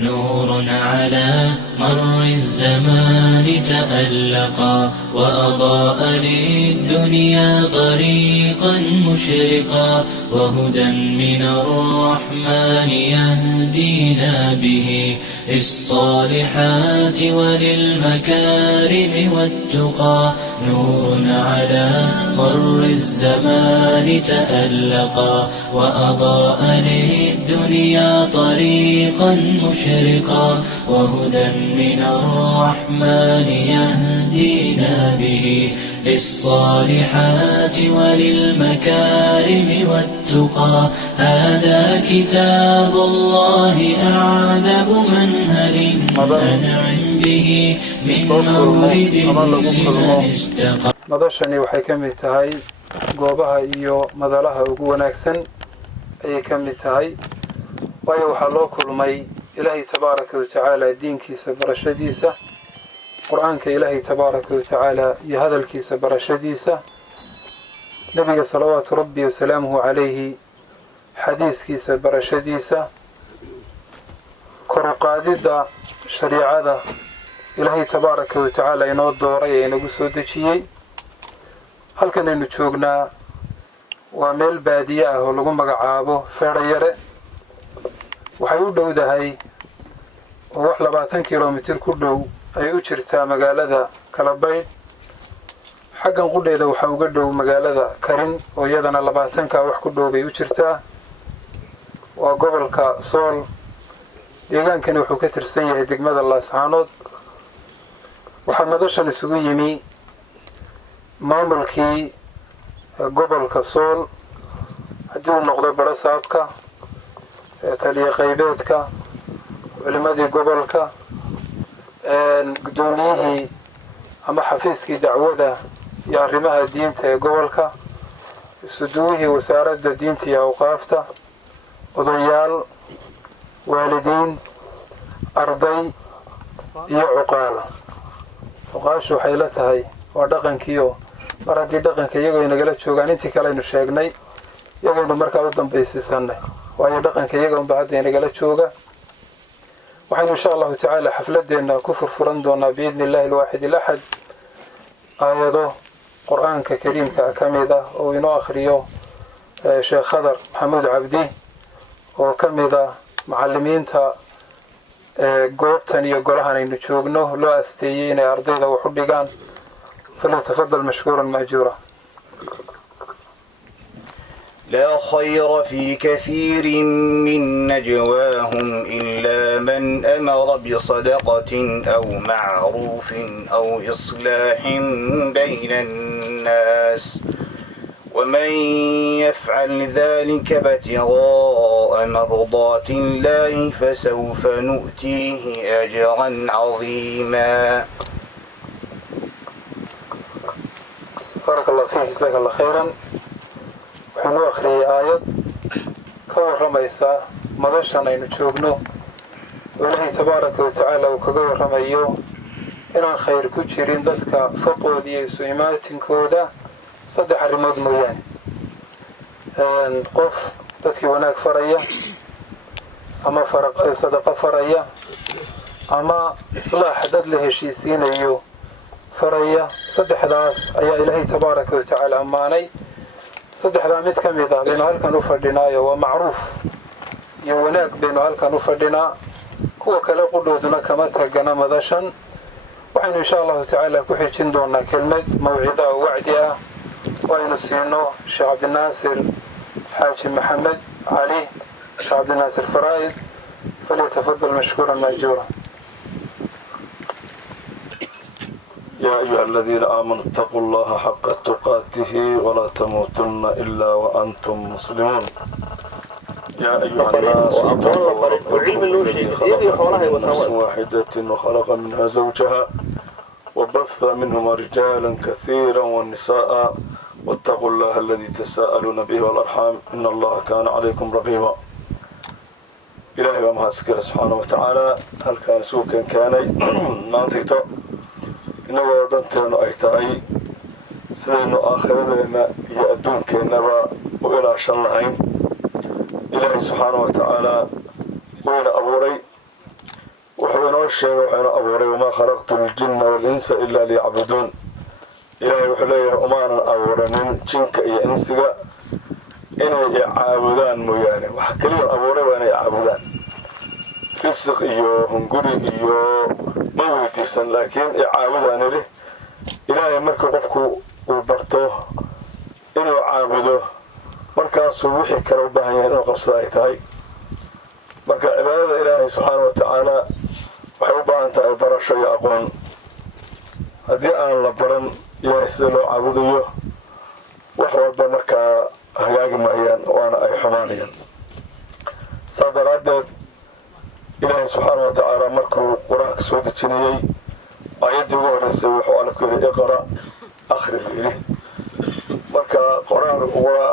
نور على مر الزمان تألقا وأضاء للدنيا طريقا مشرقا وهدى من الرحمن يهدينا به للصالحات وللمكارم والتقى نور على مر الزمان تألقا وأضاء للدنيا طريقا مشرقا وهدى من الرحمن يهدينا به للصالحات وللمكارم والتقى هذا كتاب الله أعذب منهل أنعم به من مورد لمن استقى. madashani waxay ka mid tahay goobaha iyo madalaha ugu wanaagsan ayay ka mid tahay waayo waxaa loo kulmay ilaahay tabaaraka wa tacaala diinkiisa barashadiisa qur-aanka ilaahay tabaaraka wa tacaala iyo hadalkiisa barashadiisa nabiga salawaatu rabbi wasalaamuhu calayhi xadiiskiisa barashadiisa kor u qaadidda shariicada ilaahay tabaaraka wa tacaala inoo dooray ee inagu soo dejiyey halkan aynu joognaa waa meel baadiye ah oo lagu magacaabo feedhayare waxay u dhowdahay oo wax 20 kilomitir ku dhow ay u jirtaa magaalada Kalabayd xaggan qudheeda waxa uga dhow magaalada Karin oo iyadana 20 wax ku dhow bay u jirtaa waa gobolka Sool deegaankani wuxuu ka tirsan yahay degmada Laascaanood waxaa madashan isugu yimi maamulkii gobolka Sool haddii uu noqdo barasaabka taliye qaybeedka culimadii gobolka gudoomiyihii ama xafiiskii dacwada iyo arrimaha diinta ee gobolka isuduwihii wasaaradda diinta iyo awqaafta odayaal waalidiin arday iyo cuqaashu waxay la tahay waa dhaqankiiyo mar haddii dhaqanka iyagoo inagala joogaan intii kale aynu sheegnay iyagaynu markaa u dambaysiisanay waayo dhaqanka iyaga unba hadda inagala jooga waxaynu insha allahu tacaala xafladeenna ku furfuran doonaa biidni illaahi alwaaxid alaxad aayado qur-aanka kariimka ka mid ah oo inoo akhriyo sheekh khadar maxamuud cabdi oo ka mid ah macallimiinta goobtan iyo golahan aynu joogno loo asteeyey inay ardayda wax u dhigaan فليتفضل مشكورا مأجورا. لا خير في كثير من نجواهم إلا من أمر بصدقة أو معروف أو إصلاح بين الناس ومن يفعل ذلك ابتغاء مرضات الله فسوف نؤتيه أجرا عظيما. بارك الله فيك جزاك الله خيرا. وحنو أخري آيات كور رميسا مدشان أينو جوغنو والله تبارك وتعالى وكغور رميو إنان خير كجيرين دادك فقود يسو إماتين كودا صدح الرمود مويان قف دادك وناك فريا أما فرق صدقة فريا أما إصلاح داد لهشيسين أيو فريا صدح داس أي إلهي تبارك وتعالى أماني صدح دا ميت كميدا بينو هالكا نفردنا ومعروف يوناك بينو هالكا نفردنا كوا كلا قدودنا كما تهجنا مدشان وحين إن شاء الله تعالى كحيجين دونا كلمة موعدة ووعدها وين سينو شيخ عبد الناصر حاج محمد علي شيخ عبد الناصر فرائد فليتفضل مشكورا مأجورا. يا أيها الذين آمنوا اتقوا الله حق تقاته ولا تموتن إلا وأنتم مسلمون. يا أيها الناس اتقوا ربكم الذي خلقكم من نفس واحدة وخلق منها زوجها وبث منهما رجالا كثيرا والنساء واتقوا الله الذي تساءلون به والأرحام إن الله كان عليكم رقيبا. إلهي ومهاسك سبحانه وتعالى هل كان سوكا كان نانتيتو إنه ودنتنا أي تاي سيدنا آخرنا يأدونك إنما وإلى شلهين إلهي سبحانه وتعالى وإلى أبوري وحوينو الشيء وحوينو أبوري وما خلقت الجن والإنس إلا ليعبدون إلهي وحليه أمانا أبورنين جنك إيا إنسك إنه يعابدان مياني وحكلي أبوري وأنا يعابدان رزق إيو هنقولي إيو مويتيسن لكن يعابدان لي إلهي مركو قفكو وبرتوه إنه يعابدوه markaasuu wixii kale u baahan yahay inuu qabsado ay tahay marka cibaadada ilaahay subxaana wa tacaala waxay u baahan tahay barasho iyo aqoon haddii aan la baran ilaahay sida loo caabudayo wax walba markaa hagaagi maayaan waana ay xumaanayaan saa daraaddeed ilaahay subxaana wa tacaala markuu qur-aanka soo dejinayey aayaddii ugu horreysay wuxuu alle ku yidhi iqra akhri buu yidhi marka quraan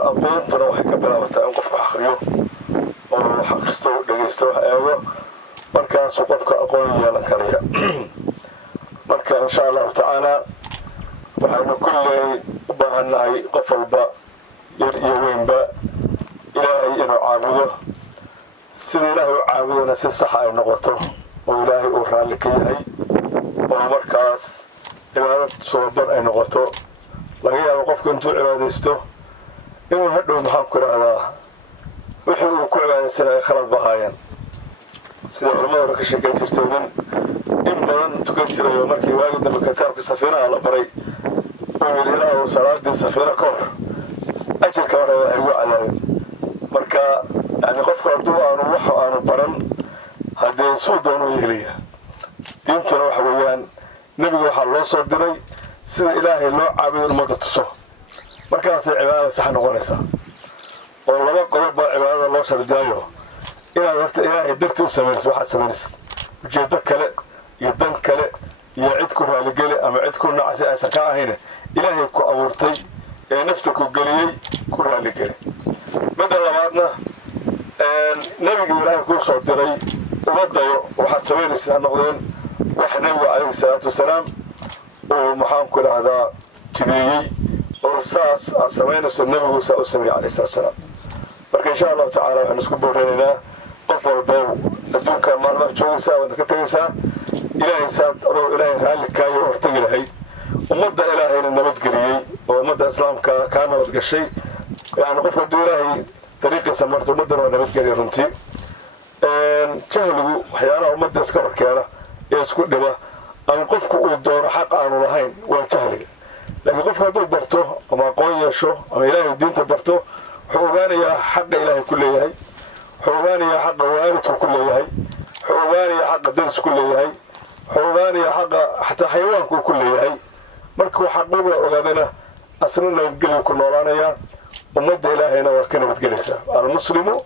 aqoontuna waxay ka bilaabataa in qofku akhriyo oo wax akhristo dhegeysto wax eego markaasuu qofka aqoon yeelan karaya marka insha allahu tacaala waxaynu kulley u baahannahay qof walba yar iyo weynba ilaahay inuu caabudo sida ilaahay u caabudona si saxa ay noqoto oo ilaahay uu raalli ka yahay oo markaas cibaadad suuban ay noqoto laga yaabo qofku intuu cibaadaysto inuu hadhow maxaan ku idhaahdaa wixii uu ku cibaadaysana ay khalad bahaayeen sida culamada hore ka sheekay jirtay nin in badan tukan jiray oo markii waagi dambe kitaabka safiinaha la baray uu yidhi ilaahu salaadii safiina ka hor ajirka hore waxay ugu cadaabeen marka yani qofku hadduu aanu baran haddee suu doonuu yeelaya diintuna waxa weeyaan nebiga waxaa loo soo diray sida ilaahay loo caabudo ummadda tuso markaasay cibaadada sax noqonaysaa oo laba qodob baa cibaadada loo shardiyaayo inaad horta ilaahay dartii u samaynayso waxaad samaynaysa ujeeddo kale iyo dan kale iyo cid ku raaligeli ama cid ku nacsi aysan ka ahayne ilaahay ku abuurtay ee nafta ku geliyey ku raaligeli midda labaadna nebiga ilaahay kuu soo diray uma dayo waxaad samaynaysa ha noqdeen wax nebiga calayhi salaatu wasalaam oo maxaan ku idhaahdaa jideeyey oo saas aad samaynayso nebigu saa u sameeyey calayhi salaatu wasalaam marka insha allahu tacaala waxaynu isku booreynaynaa qof walba adduunka maalmaha joogaysaa waadna ka tegaysaa ilaahay saad adoo ilaahay raalli kaayo hortagi lahayd ummadda ilaahayna nabadgeliyey oo ummadda islaamka kaa nabadgashay yani qofka hadduu ilaahay dariiqiisa marta ummaddana waa nabadgeliya runtii jahligu waxyaalaha ummadda iska horkeena ee isku dhiba ama qofku uu doono xaq aanu lahayn waa jahliga laakiin qofka hadduu barto ama aqoon yeesho ama ilaahay diinta barto wuxuu ogaanayaa xaqa ilaahay ku leeyahay wuxuu ogaanayaa xaqa waalidku ku leeyahay wuxuu ogaanayaa xaqa darisku ku leeyahay wuxuu ogaanayaa xaqa xataa xayawaanku ku leeyahay markuu xaquuqda ogaadana asna nabadgelyu ku noolaanayaa ummadda ilaahayna waa ka nabadgelaysaa almuslimu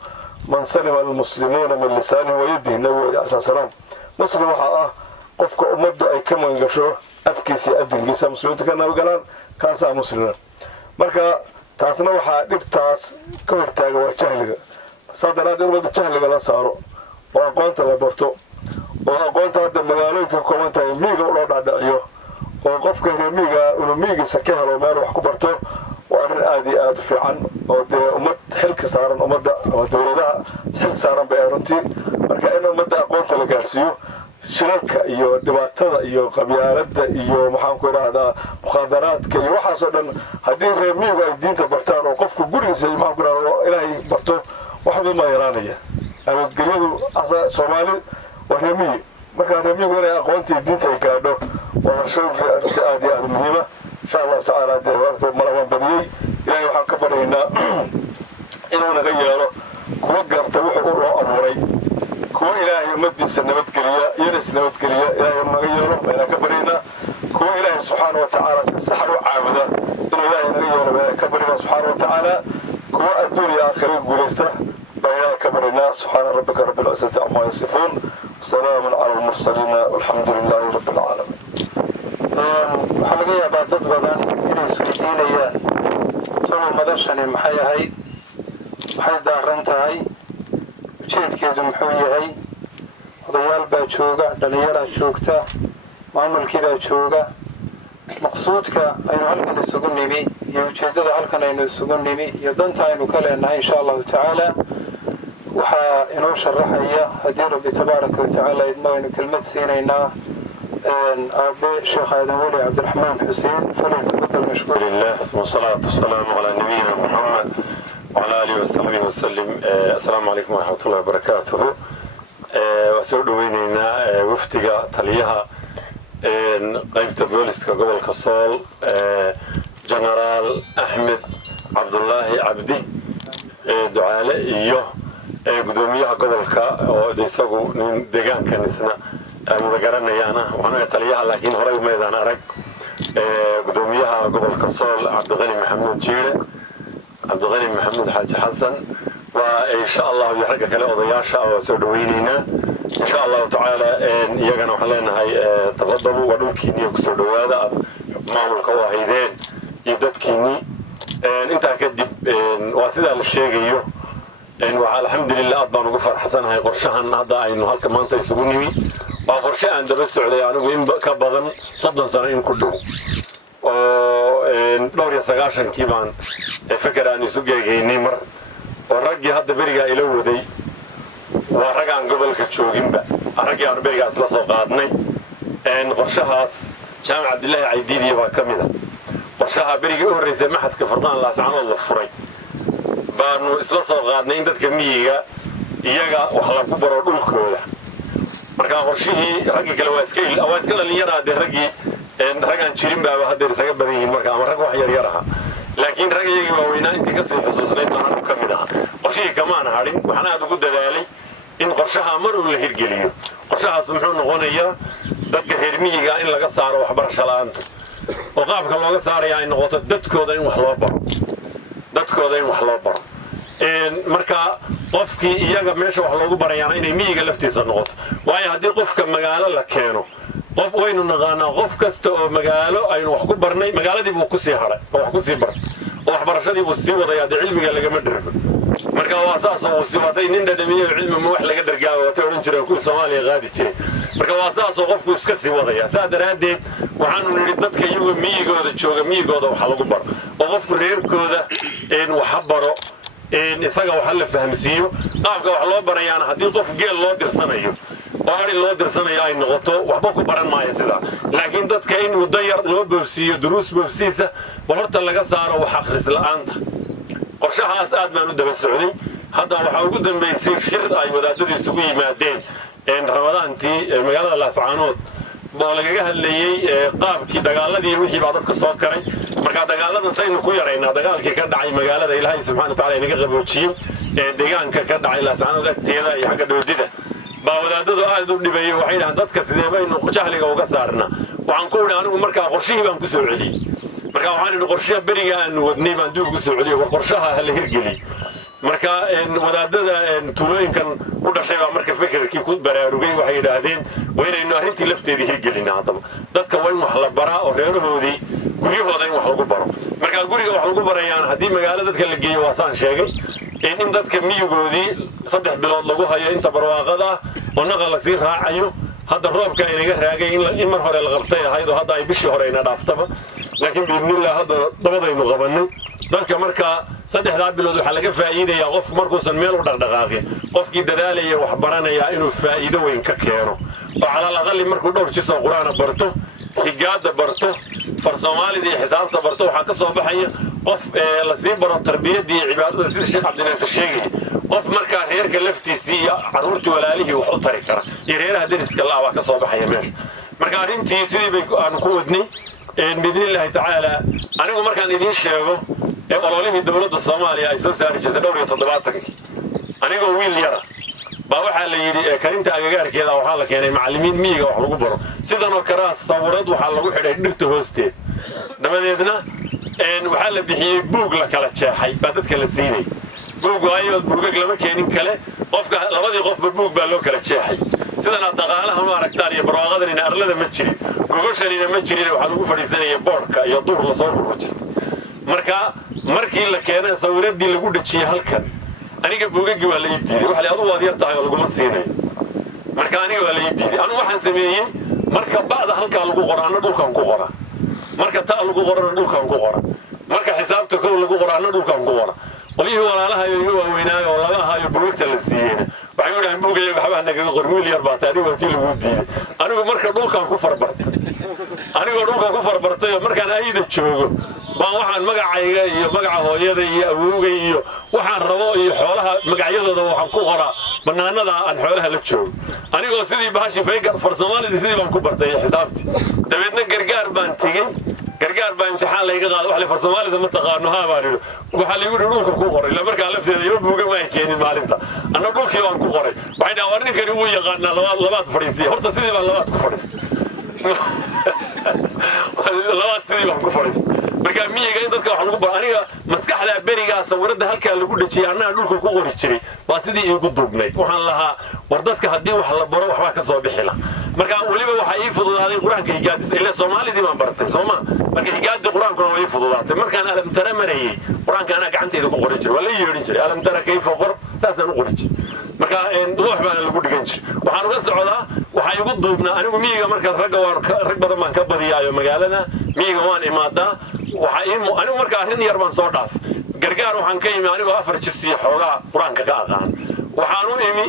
man salima almuslimuuna min lisaanihi wayadihi nabigu alayhi salaam muslim waxaa ah qofka ummaddu ay ka mangasho afkiisa iyo adinkiisa muslimiinta ka nabadgalaan kaasaa muslima marka taasna waxaa dhibtaas ka hortaaga waa jahliga saa daraaddeed ummadda jahliga la saaro oo aqoonta la barto oo aqoonta hadda magaalooyinka ka kooban tahay miyiga loo dhaadhiciyo oo qofka reer miyiga inuu miyigiisa ka helo meel wax ku barto waa arrin aad iyo aad u fiican oo dee ummad xilka saaran ummadda ama dowladaha xil saaran bay runtii marka in ummadda aqoonta la gaarsiiyo shirarka iyo dhibaatada iyo qabyaaladda iyo maxaan ku idhaahdaa mukhaadaraadka iyo waxaas oo dhan haddii reer miyigu ay diinta bartaan oo qofku gurigiisa maxaan ku idhahdaa ilaahay barto waxba ma yaraanaya nabadgelyadu soomaali waa reer miyi markaa reer miyigu inay aqoontii diinta ay gaadho waa shay aad iyo aad muhiima insha allahu tacaala dee malaban badiyey ilaahay waxaan ka baryaynaa inuu naga yeelo kuwa garta wuxuu loo abuuray kuwa ilaahay ummadiisa nabadgeliya iyanas nabadgeliya ilaahay naga yeelo bayna ka baryaynaa kuwa ilaahay subxaana wa tacaala si sax u caabuda inuu ilaahay naga yeelo bayna ka baryaynaa subxaana wa tacaala kuwa adduun iyo aakhira guulaysta baa ilaahay ka baryaynaa subxaana rabbika rabbil izzati ammaa yasifuun wasalaamun cala almursaliina walxamdu lilaahi rabbil caalamiin waxaa laga yaabaa dad badan inay isweydiinayaan tolo madashani maxay ahayd maxay daaran tahay ujeedkeedu muxuu yahay odayaal baa jooga dhallinyaraa joogta maamulkii baa jooga maqsuudka aynu halkan isugu nimi iyo ujeeddada halkan aynu isugu nimi iyo danta aynu ka leenahay insha allahu tacaala waxaa inoo sharaxaya haddii rabbi tabaaraka watacaala idmaynu kelmad siinaynaa aabe sheekh aadan weli cabdiraxmaan xuseen falyatafadal mashkuur لله ثم الصلاة والسلام على نبينا محمد وعلى آله وصحبه وسلم. السلام عليكم ورحمة الله وبركاته. وسؤال ويننا وفتقة تليها قيمة بوليسكا قبل كسول جنرال أحمد عبد الله عبدي دعالة إيوه قدوميها قبل كا وديسقو دجان كنسنا مذكرنا يانا وأنا تليها لكن هراي ميدان أرك قدوميها قبل كسول عبد الغني محمود جيرة عبد الغني محمود حاج حسن وإن شاء الله يحرق كلا أضياشا وسودوينينا إن شاء الله تعالى يجنا وحلينا هاي تفضلوا ونمكن يكسروا هذا معمول كواهيدين يدتكني أنت كدب واسدة الشيء وعلى الحمد لله أضبان وقفر حسن هاي قرشها هذا إنه هالكمان أنت يسووني وقرشها عند بس السعودية أنا وين كبضن صدق سنين كلهم دوري سقاشن كيمان فكر أن يسوق نمر والرجي هذا برجع إلى ودي ورجع عن قبل كتشوجين بقى الرجي عن برجع أصلا صقادني إن قرشها جامع عبد الله عيديدي وكمله قرشها برجع أورز ما حد كفرنا الله سبحانه الله فري بانو إصلا صقادني إنت كمية إيجا وحلا كبر ودول كله مركا قرشيه رجي كلا واسكيل اللي يرى هذا رجي رجعن شيرين بقى هذا رسالة بديه مركا أمر رجع وحير يراها لكن رجع يجي وينا أنت كسر خصوصنا أنا كمية قرشيه كمان هارين وحنا هذا قد ذلك إن قرشها مروا الهرجلية قرشها سمحون غنية dadka reer miyiga in laga saaro waxbarasho la'aanta oo qaabka looga saarayo ay noqoto dadkooda in wax loo baro marka qofkii iyaga meesha wax loogu barayaan inay miyiga laftiisa noqoto waayo haddii qofka magaalo la keeno qof waynu naqaanaa qof kasta oo magaalo aynu wax ku barnay magaaladii buu ku sii haray oo wax ku sii baray oo waxbarashadii buu sii wadaya dee cilmiga lagama dhergo marka waa saas oo sii watay nin dhadhamiyo cilmi ma wax laga dhergaayo watay oran jiray kuwa Soomaaliya qaadi jiray marka waa saas oo qofku iska sii wadaya saa daraadeed waxaanu nidhi dadka iyagu miyigooda jooga miyigooda waxa lagu baro oo qofku reerkooda wax baro isaga waxa la fahamsiiyo qaabka wax loo barayaan haddii qof geel loo dirsanayo oo ari loo dirsanayo ay noqoto waxba ku baran maayo sida laakiin dadka in muddo yar loo boobsiiyo duruus boobsiisa horta laga saaro wax akhris la'aanta qorshahaas aad baan u daba socday hadda waxa ugu dambeysay shir ay wadaadadu isugu yimaadeen ramadaantii magaalada Laascaanood boo lagaga hadlayay qaabkii dagaaladii wixii baa dadka soo karay marka dagaaladan saynu ku yareynaa dagaalkii ka dhacay magaalada Ilaahay subhanahu wa ta'ala inaga qaboojiyo deegaanka ka dhacay Laascaanood agteeda iyo xagga doodida baa wadaadadu aad u dhibayay waxay dhahan dadka sidee baynu jahliga uga saarnaa waxaan ku wada anigu markaa qorshihii baan ku soo celiyay marka waxaan idhi qorshaha beriga aan wadnay baan dib ugu soo celiyay war qorshaha la hirgeliyay marka wadaadada tuulooyinkan u dhashay baa marka fikirkii ku baraarugay waxay yidhaahdeen waa inaynu arrintii lafteedii hirgelinaa haddaba dadka waa in wax la baraa oo reerahoodii guryahooda in wax lagu baro marka guriga wax lagu barayaan haddii magaalo dadka la geeyo waa saan sheegay in dadka miyigoodii 3 bilood lagu hayo inta barwaaqada oo naqa la sii raacayo hadda roobka inaga raagay in mar hore la qabtay ahayd oo hadda ay bishii hore ina dhaaftaba laakiin biidnillah hadda dabadaynu qabanay dadka marka 3 bilood waxa laga faa'iideeyaa qofku markuusan meel u dhaqdhaqaaqin qofkii dadaalaya wax baranaya inuu faa'iido weyn ka keeno oo cala aqal markuu dhowr jis oo quraana barto higaada barto far Soomaalida xisaabta barto waxa ka soo baxaya qof la sii baro tarbiyadii cibaadada sida Sheekh Cabdinaasir sheegay qof marka reerka laftiisii iyo caruurta walaalihii wax u tari kara iyo reeraha deriska la waa ka soo baxaya meesha marka arrintii sidii bay aan ku wadnay biidnillah ta'ala anigu markaan idin sheego ololihii dawladda Soomaaliya ay soo saari jirtay dhowr iyo 70 anigoo wiil yara baa waxa la yiri karinta agagaarkeeda waxa la keenay macallimiin miyiga wax lagu baro sidan oo kara sawirad waxa lagu xidhay dhirta hoosteed dabadeedna waxa la bixiyay buug la kala jeexay baa dadka la siinay buug waayo buugag lama keenin kale qofka labadii qof buug baa loo kala jeexay sidan dhaqaalaha ma aragtaan iyo barwaaqadan in arlada ma jirin gogoshanina ma jirin waxa lagu fadhiisanayay boorka iyo dur la soo rujistay marka markii la keenay sawiradii lagu dhajiyay halkan aniga buugagii waa la ii diiday waxa la adu waad yartahay oo lagu ma siinay marka aniga waa la ii diiday anu waxaan sameeyay marka bacda halka lagu qoraano dhulkan ku qora marka ta lagu qorano dhulkan ku qora marka xisaabta koow lagu qoraano dhulkan ku qora walihii walaalaha iyo waaweynaayo oo laga hayo buugta la siiyay nagaga qor wiil yar baa tahay adigoo tii lagu diiday anigu marka dhulkaan ku farbartay anigoo dhulkaan ku farbartay markaan ayda joogo baan waxaan magacayga iyo magaca hooyada iyo awowgay iyo waxaan rabo iyo xoolaha magacyadooda waxaan ku qoraa banaanada aan xoolaha la joogo anigoo sidii baashi faygar farsoomaalida sidii baan ku bartay xisaabtii dabeedna gargaar baan tegey gargaar baa imtixaan layga qaaday wax la farsoomaalida ma taqaano haa baan idhi waxaa laygu yidhi dhulka ku qoray ila markaa lafteeda iyo buuga ma ay keenin maalinta anna dhulkii baan ku qoray waxay dhaha war ninkani wuu yaqaanaa labaad fadhiisiya horta sidii baan labaad ku fadhiistay labaad sidii baan ku fadhiistay marka miyiga in dadka wax lagu baro aniga maskaxda berigaa sawirada halkaa lagu dhajiyay annaga dhulka ku qori jiray waa sidii iigu duubnayd waxaan lahaa war dadka haddii wax la baro waxbaa ka soo bixi la marka weliba waxaa ii fududaaday qur-aanka higaadis ile soomaalidii baan bartay sooma marka higaadii qur-aankuna waa ii fududaatay markaan alamtara marayey qur-aanka anaa gacanteyda ku qorin jiray waa la yeedhin jiray alamtara kayfa qor saasaan u qorin jiray marka loox baan lagu dhigan jiray waxaan uga socdaa waxaa igu duubnaa anigu miyiga markaas rag badan baan ka badiyaayo magaalada miyiga waan imaadaa anigu marka arrin yar baan soo dhaaf gargaar waxaan ka imi anigoo 4 jis iyo xoogaa qur-aanka ka aqaan waxaan u imi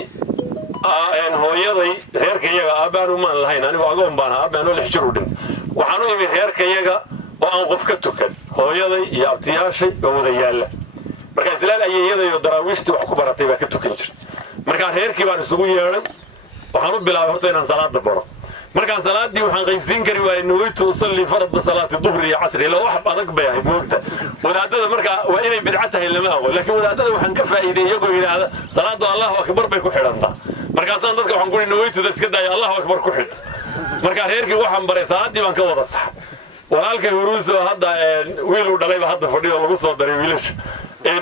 hooyaday reerkayaga aabaan umaan lahayn anigu agoon baan aabaanoo 6 jir u dhin waxaan u imi reerkayaga oo aan qof ka tukan hooyaday iyo abtiyaashay oo wada yaalla marka islaal ayeeyaday oo daraawiishtii wax ku baratay baa ka tukan jir marka reerkii baan isugu yeedhay waxaan u bilaabay horta inaan salaada baro markaan salaadii waxaan qaybsiin kari waayay nawaytu usalli farada salaati duhri iyo casri ilaa wax adag bay ahayd moogta wadaadada markaa waa inay bidca tahay lama aqoon laakiin wadaadada waxaan ka faa'iiday iyagoo yidhaahda salaadu allahu akbar bay ku xidhantaa markaasaan dadka waxaan kuri nawaytuda iska daaya allahu akbar ku xidh markaa reerkii waxaan baray salaadii baan ka wada saxay walaalkay huruuso hadda wiil uu dhalayba hadda fadhiyo lagu soo daray wiilasha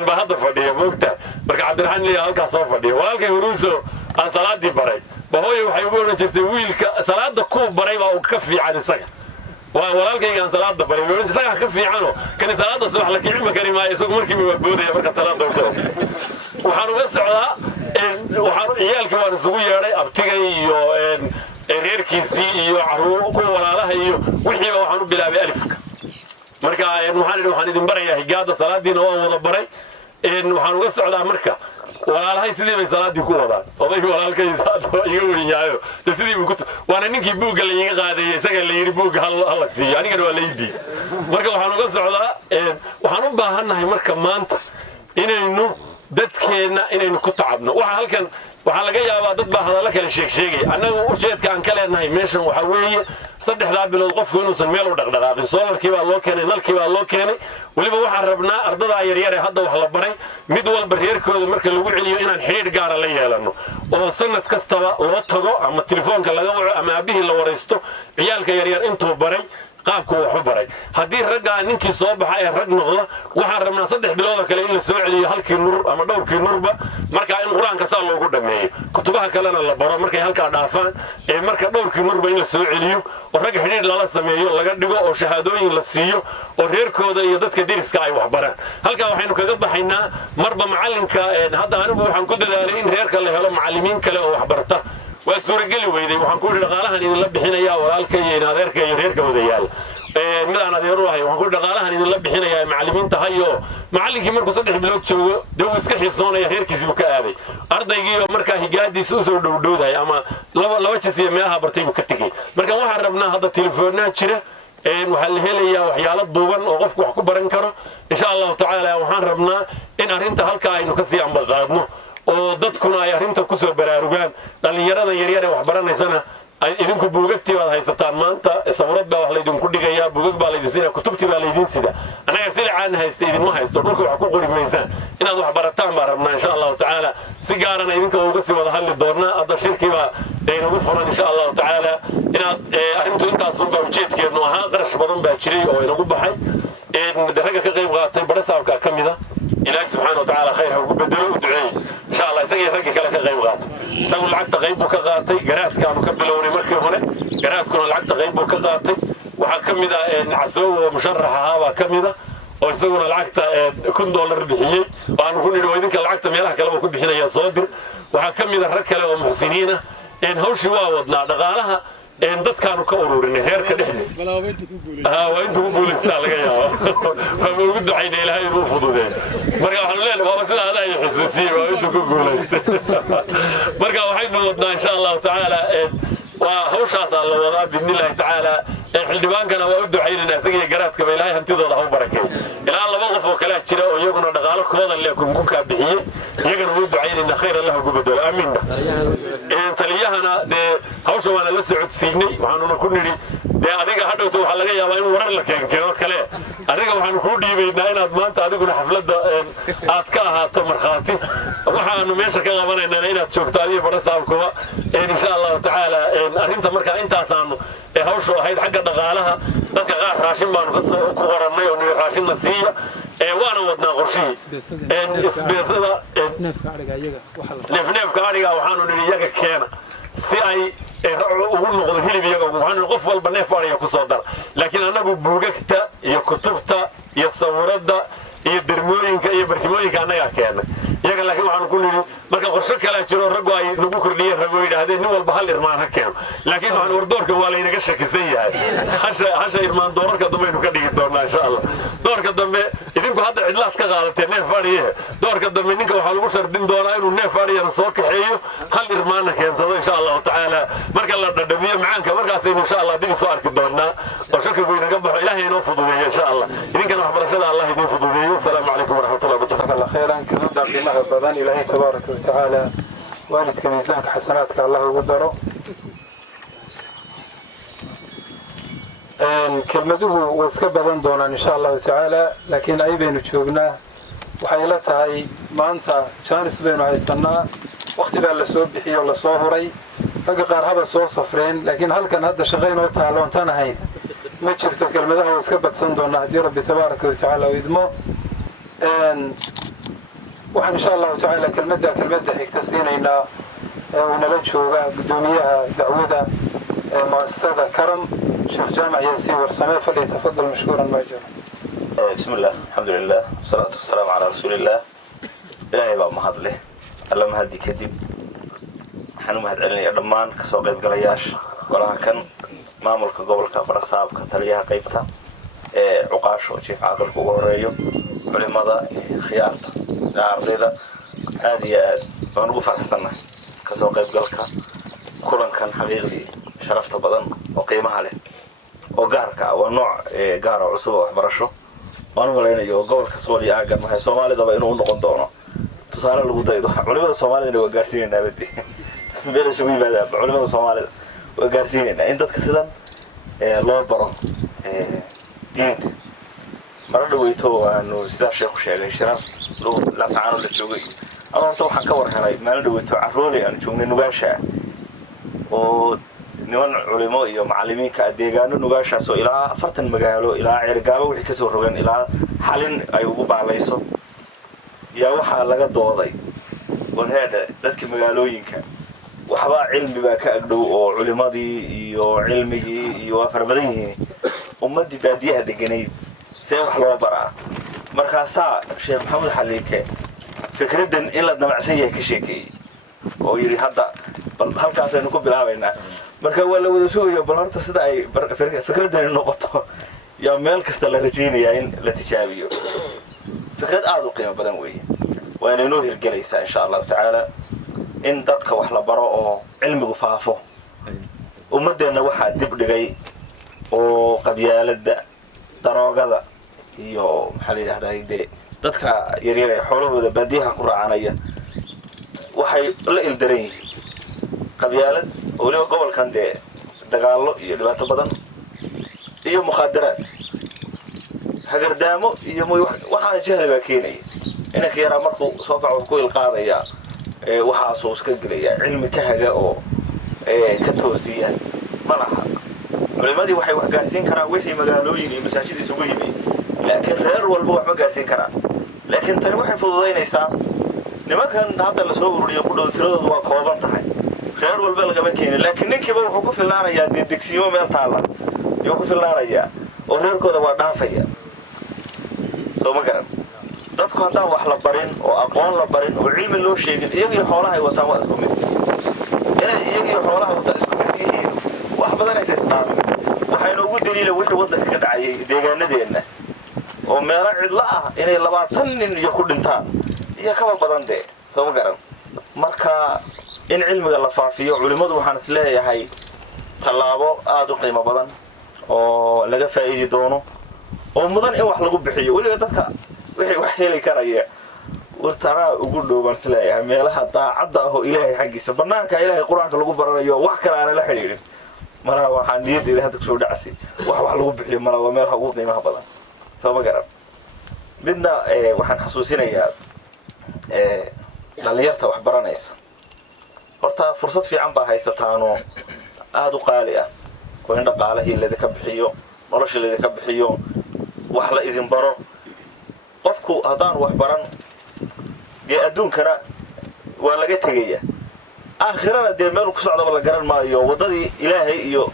baa hadda fadhiya moogta marka cabdiraxmaan liya halkaas soo fadhiya walaalkay huruuso aan salaadii baray bahooye waxay ugu oran jirtay wiilka salaada kuu baray baa uu ka fiican isaga walaalkayga aan salaada baray isaga ka fiicano kan salaada subax la kicima kari maayo isagu markiiba waa boodaya marka salaada u kaas waxaan uga socdaa waxaan ciyaalkii waan isugu yeedhay abtigay iyo reerkiisii iyo caruur ku walaalaha iyo wixiiba waxaan u bilaabay alifka marka waxaan idin barayaa higaada salaadiina waan wada baray waxaan uga socdaa marka walaalahay sidii bay salaadii ku wadaan odayga walaalkay iga weynaayo sidii buu waana ninkii buugga la iga qaadayay isaga la yiri buugga hala siiyo anigana waa la iidii marka waxaan uga socdaa waxaan u baahannahay marka maanta inaynu dadkeena inaynu ku tacabno waxa halkan waxaa laga yaabaa dad baa hadalla kale sheegay annagu ujeedka aan ka leenahay meeshan waxa weeye 3 bilood qofku inuusan meel u dhaqdhaqaaqin soolarkii baa loo keenay nalkii baa loo keenay weliba waxaan rabnaa ardada yaryar ee hadda wax la baray mid walba reerkooda marka lagu celiyo inaan xiriir gaara la yeelano oo sanad kastaba loo tago ama telefoonka laga waco ama aabihii la waraysto ciyaalka yaryar intuu baray qaabku wax u baray haddii raggaa ninkii soo baxa ee rag noqda waxaan rabnaa 3 bilood kale in la soo celiyo halkii nur ama dhowrkii nurba marka in quraanka saa loogu dhameeyo kutubaha kalena la baro markay halkaa dhaafaan marka dhowrkii nurba in la soo celiyo oo rag xidhiidh lala sameeyo laga dhigo oo shahaadooyin la siiyo oo reerkooda iyo dadka deriska ay wax baraan halkaa waxaynu kaga baxaynaa marba macalinka hadda anigu waxaan ku dadaalay in reerka la helo macallimiin kale oo wax barta waa suurageli weyday waxaan ku yidhi dhaqaalahan idinla bixinayaa walaalkay iyo adeerka iyo reerka wadayaal midaan adeeru ahay waxaan ku yidhi dhaqaalahan idinla bixinayaa macallimiinta hayo macallinkii markuu 3 bilood joogo dee uu iska xiisoonaya reerkiisii buu ka aaday ardaygii markaa higaadiisa u soo dhowdhowdahay ama laba jis iyo meelaha bartay buu ka tegey marka waxaan rabnaa hadda telefoonaa jira waxaa la helayaa waxyaalo duuban oo qofku wax ku baran karo insha allahu tacaala waxaan rabnaa in arrinta halkaa aynu kasii ambaqaadno oo dadkuna ay arrinta ku soo baraarugaan dhalinyarada yaryar ee wax baranaysana idinku buugagtii baad haysataan maanta sawirad baa wax laydinku dhigayaa buugag baa laydin siinaya kutubtii baa laydin sida anaga silicaan haysta idinma haysto dhulka wax ku qori maysaan inaad wax barataan baan rabnaa insha allahu tacaala si gaarana idinka uga sii wada hadli doonaa hadda shirkii baa inagu furan insha allahu tacaala inaad arrintu intaasunbaa ujeedkeednu ahaa qarash badan baa jiray oo inagu baxay ragga ka qayb qaatay barasaabka ka mida ilaahi subxaana watacaala khayr ha ugu bedelo u duceeyey insha allah isagii raggii kale ka qayb qaatay isagu lacagta qayb buu ka qaatay garaadkaanu ka bilownay markii hore garaadkuna lacagta qayb buu ka qaatay waxaa ka mid ah casoow oo musharax ahaa baa ka mid ah oo isaguna lacagta $1 bixiyey waanu ku nidhi oo idinka lacagta meelaha kaleba ku bixinaya soo dir waxaa ka mid ah rag kale oo muxsiniin ah hawshii waa wadnaa dhaqaalaha إن دت كانوا كورورين هير كدحدس وأنت تقول استعلق يا فبقول عين إلهي رفضوا ذي مرجع حلول ما بس هذا يحسسي وأنت تقول مرجع وحين نودنا إن شاء الله تعالى وهوش أصلا الله بإذن الله تعالى الديوان كان وأود عين الناس يجي جرات كم إلهي هم تضل هم بركة إلى الله وقف وكلام شراء ويجون نقالك هذا اللي يكون ممكن به يجون وأود عين إن خير الله قبض آمين تليهنا ده هوش وانا لسه عد سيني وحنا نكون لي ده أديك هذا تو حلقة يا وين ورا لك يعني كذا كله أديك وحنا نكون دي بيدنا إن أضمن أديك حفلة أتكاها تمر خاتي وحنا نمشي كذا وانا إن تشوف تاني برا سامكوا إن شاء الله تعالى أنت مركا أنت أصلا هوش هيد حق دقالها ذاك غير راشين بانو قصة كورني وني راشين نسية وانا ودنا قرشي إن إسبيسدا نفنف كاريجا وحنا نريجا كينا سي ugu noqdo hilib iyaga waxaan qof walba neef ariga ku soo dar laakiin anagu buugagta iyo kutubta iyo sawirada iyo dirmooyinka iyo barkimooyinka anaga keena iyaga laakiin waxaan ku niri marka qorshe kale jiro rag ay nagu kordhiyeen rag way yiraahdeen nin walba hal irmaan ha keeno laakiin waxaan wardoorka waa la inaga shakisan yahay hasha irmaan doorka dambe inuu ka dhigi doonaa insha Allah doorka dambe idinku hadda cidlaad ka qaadateen neef ariga doorka dambe ninka waxa lagu shardin doonaa inuu neef ariga soo kaxeeyo hal irmaan keensado insha Allah ta'ala marka la dhadhamiyo macaanka markaas insha Allah dib soo arki doonaa oo shaki weyn naga baxo ilaahay inoo fududeeyo insha Allah idinkana waxbarashada Allah idin fududeeyo السلام عليكم ورحمة الله وبركاته. جزاك الله خيرا كنبدأ قيمة بدن إلهي تبارك وتعالى والدك ميزانك حسناتك الله وقدره. كلمته وسكبدن دونا إن شاء الله تعالى لكن أي بين تشوفنا وحيلتها أي ما أنت شانس بينه هاي السنة وقت بالسوق بحي ولا صهري فقر هذا صور صفرين لكن هل كان هذا شغين وتعالى وانتهين ما شفتوا كلمته وسكبت صندوقنا دي ربي تبارك وتعالى ويدمه وإن شاء الله تعالى كلمة اكتسينا إن ونلجوا قدوميها دعوة مؤسسة كرم شيخ جامع ياسين ورسمه فليتفضل مشكورا ماجورا. بسم الله الحمد لله والصلاة والسلام على رسول الله. إلهي بقى مهد له الله مهدي كذب حنو مهد علني أرمان كسوق القلياش وراها كان مامورك قبل كفر صعب كتريها قيبتها عقاش وشيخ عاقل وغوريو علماء خيارته العرضية هذه ونقول فرحسنا كسوق القلك كلن كان حقيقي شرفته بدن وقيمها له وقارك ونوع قار عصوب وحبرشه وأنا قلنا يو قبل كسولي أجر ما هي سومالي ده بينو نقول دونه تصار الوجود ده علماء الصومالي اللي وقارسين النبي بيلا شوي بدأ علماء الصومالي وقارسين أنت كسدان الله برا دين مرة ويتو إنه سلاف شيخ وشيخ الشرف لو لا سعانو للجوي أنا طبعا كور هناي ما له ويتو عرولي أنا شو من نباشة و نوان علماء iyo macallimiinka adeegaano nugaashaas oo ilaa 40 magaalo ilaa cirgaabo wixii ka soo rogan ilaa xalin ay ugu baalayso yaa waxa laga dooday warheeda dadka magaalooyinka waxba cilmi baa ka agdhow oo culimadii iyo cilmigii iyo farbadan yihiin ummadii baadiyaha deganeyd see wax loo baraa markaasaa sheekh maxamed xaliike fikradan in la damacsan yahay ka sheekay oo yiri hadda bal halkaas aynu ku bilaabaynaa marka waa la wada sugayo bal horta sida ay fikradan noqoto yaa meel kasta la rajaynayaa in la tijaabiyo fikrad aad u qiimo badan weeye waa inuu hirgelaysaa insha Allah ta'ala in dadka wax la baro oo cilmigu faafo ummadeena waxa dib dhigay oo qabyaalada daroogada iyo maxaa la yiraahdaa dadka yaryar ee xoolahooda baadiyaha ku raacanaya waxay la ildaran yihiin qabyaalad oo gobolkan dagaalo iyo dhibaato badan iyo mukhadaraad hagardaamo iyo waxaana jahliga keenay inay ka yaraa markuu soo kaco ku ilqaadaya waxa soo iska galaya cilmi ka haga oo ka toosiya malaha culimadii waxay wax gaarsiin karaan wixii magaalooyin iyo masaajid isugu yimid laakiin reer walba wax ma gaarsiin karaan laakiin tani waxay fududeynaysaa nimankan hadda la soo ururiyo ku dhow tiradoodu waa kooban tahay reer walba laga keenay laakiin ninkiiba wuxuu ku filnaanayaa degsiimo meel taala iyo ku filnaanayaa oo reerkooda waa dhaafaya soo ma garan dadku haddaan wax la barin oo aqoon la barin oo cilmi loo sheegin iyagii xoolaha ay wataan waa isku mid inay iyagii xoolaha wataan isku mid yihiin wax badanaysa isdhaamin waxaynu ugu daliila wixii waddanka ka dhacayay deegaanadeenna oo meelo cidlo ah inay 20 nin iyo ku dhintaan iyo kaba badan dee soo garan marka in cilmiga la faafiyo culimadu waxaan is leeyahay tallaabo aad u qiimo badan oo laga faa'iidi doono oo mudan in wax lagu bixiyo waliba dadka wixii wax heli karaya wartana ugu dhowban is leeyahay meelaha daacadda ah oo ilaahay xaqiisa banaanka ilaahay quraanka lagu baranayo wax kale aan la xiriirin malaha waxaan niyadda hadda soo dhacsi wax lagu bixiyo malaha waa meelaha ugu qiimaha badan soo ma garan midna waxaan xasuusinayaa dhalinyarta wax baranaysa horta fursad fiican baa haysataano aad u qaali ah oo in dhaqaalahii ladinka bixiyo nolosha ladinka bixiyo wax la idin baro qofku haddaan wax baran dee adduunkana waa laga tegaya aakhirana dee meel ku socdaba la garan maayo waddadii ilaahay iyo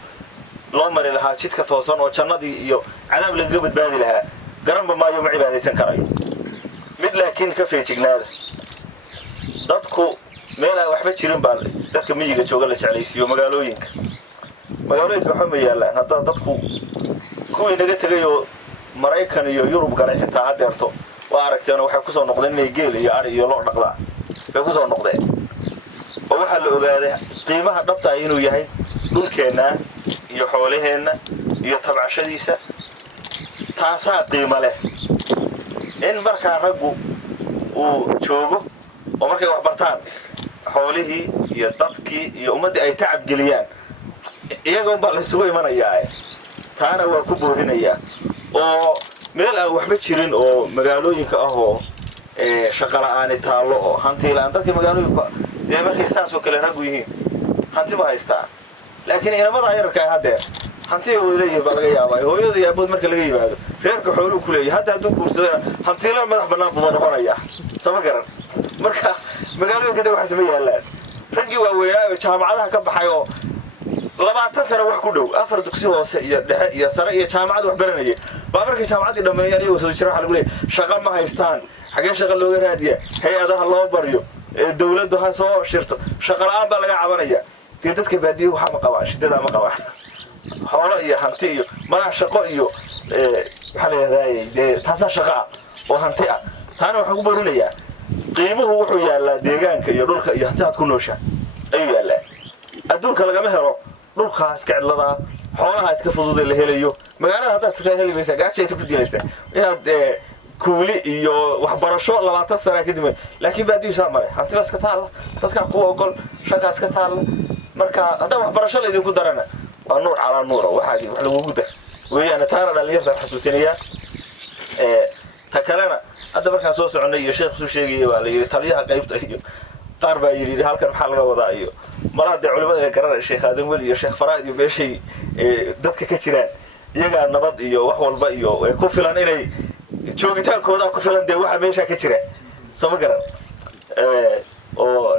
loo mari lahaa jidka toosan oo jannadii iyo cadaab lagaga badbaadi lahaa garanba maayo ma cibaadaysan karayo mid laakiin ka feejignaada dadku meel aan waxba jirin baa dadka miyiga jooga la jeclaysiiyo magaalooyinka waxba ma yaalaan hadda dadku kuwii naga tegay oo Maraykan iyo Yurub galay xitaa hadeerto waa aragteen waxay ku soo noqdeen inay geel iyo ari iyo loo dhaqdaan bay ku soo noqdeen oo waxa la ogaaday qiimaha dhabta ah inuu yahay dhulkeena iyo xoolaheena iyo tabcashadiisa taasaa qiimo leh in markaa raggu uu joogo oo markay wax bartaan xoolihii iyo dadkii iyo ummadii ay tacab geliyaan iyagoon baa la isugu imanayaa taana waa ku boorinayaa oo meel aan waxba jirin oo magaalooyinka ah oo shaqo la'aan taalo oo hanti la'aan dadka magaalooyinka dee markay saas oo kale raggu yihiin hanti ma haystaan laakiin inamada yararka ah hadda hanti oo leeyahay baa laga yaabaa hooyada iyo aabud marka laga yimaado reerka xooluhu ku leeyahay hadda hadduu guursadana hanti la madax bannaan buu noqonayaa sama garan marka magaalooyinka waxa sameeyay yaalaan raggii waa weynaa jaamacadaha ka baxay oo 20 sano wax ku dhow afar dugsi hoose iyo dhexe iyo sare iyo jaamacad wax baranayay baa markii jaamacadii dhameeyay iyo soo jira waxa lagu leeyahay shaqo ma haystaan xagee shaqo looga raadiyaa hay'adaha loo baryo dawladdu ha soo shirto shaqo la'aan baa laga cabanaya dadka baadiyo waxa ma qabaan shidada ma qabaan xoolo iyo hanti iyo mara shaqo iyo waxa la yiraahdaa taasa shaqo oo hanti ah taana waxa ku barinayaa qiimuhu wuxuu yaalaa deegaanka iyo dhulka iyo hanti aad ku nooshaa ayuu yaalaa adduunka lagama helo dhulkaas ka cidlada xoolaha iska fudud la helayo magaalada hadda tagaan helimaysa gaajayta ku dilaysa inaad kuuli iyo waxbarasho 20 sano kadib laakiin baadiyo saamare hanti bas ka taal dadka ku ogol shaqaas ka taal marka hadda waxbarasho la idin ku darana waa nuur cala nuur waxa lagu guda weeyana taana dhalinyarta xasuusinaya ta kalena hadda markaan soo soconay iyo sheekh soo sheegay waa la yiri taliyaha qaybta iyo qaar baa yiri halkan waxa laga wadaa iyo malaha culimada la garan sheekh Aadan Wali iyo sheekh Faraad iyo beeshay dadka ka jiraan iyaga nabad iyo wax walba iyo ku filan inay joogitaankooda ku filan waxa meesha ka jira soo ma garan oo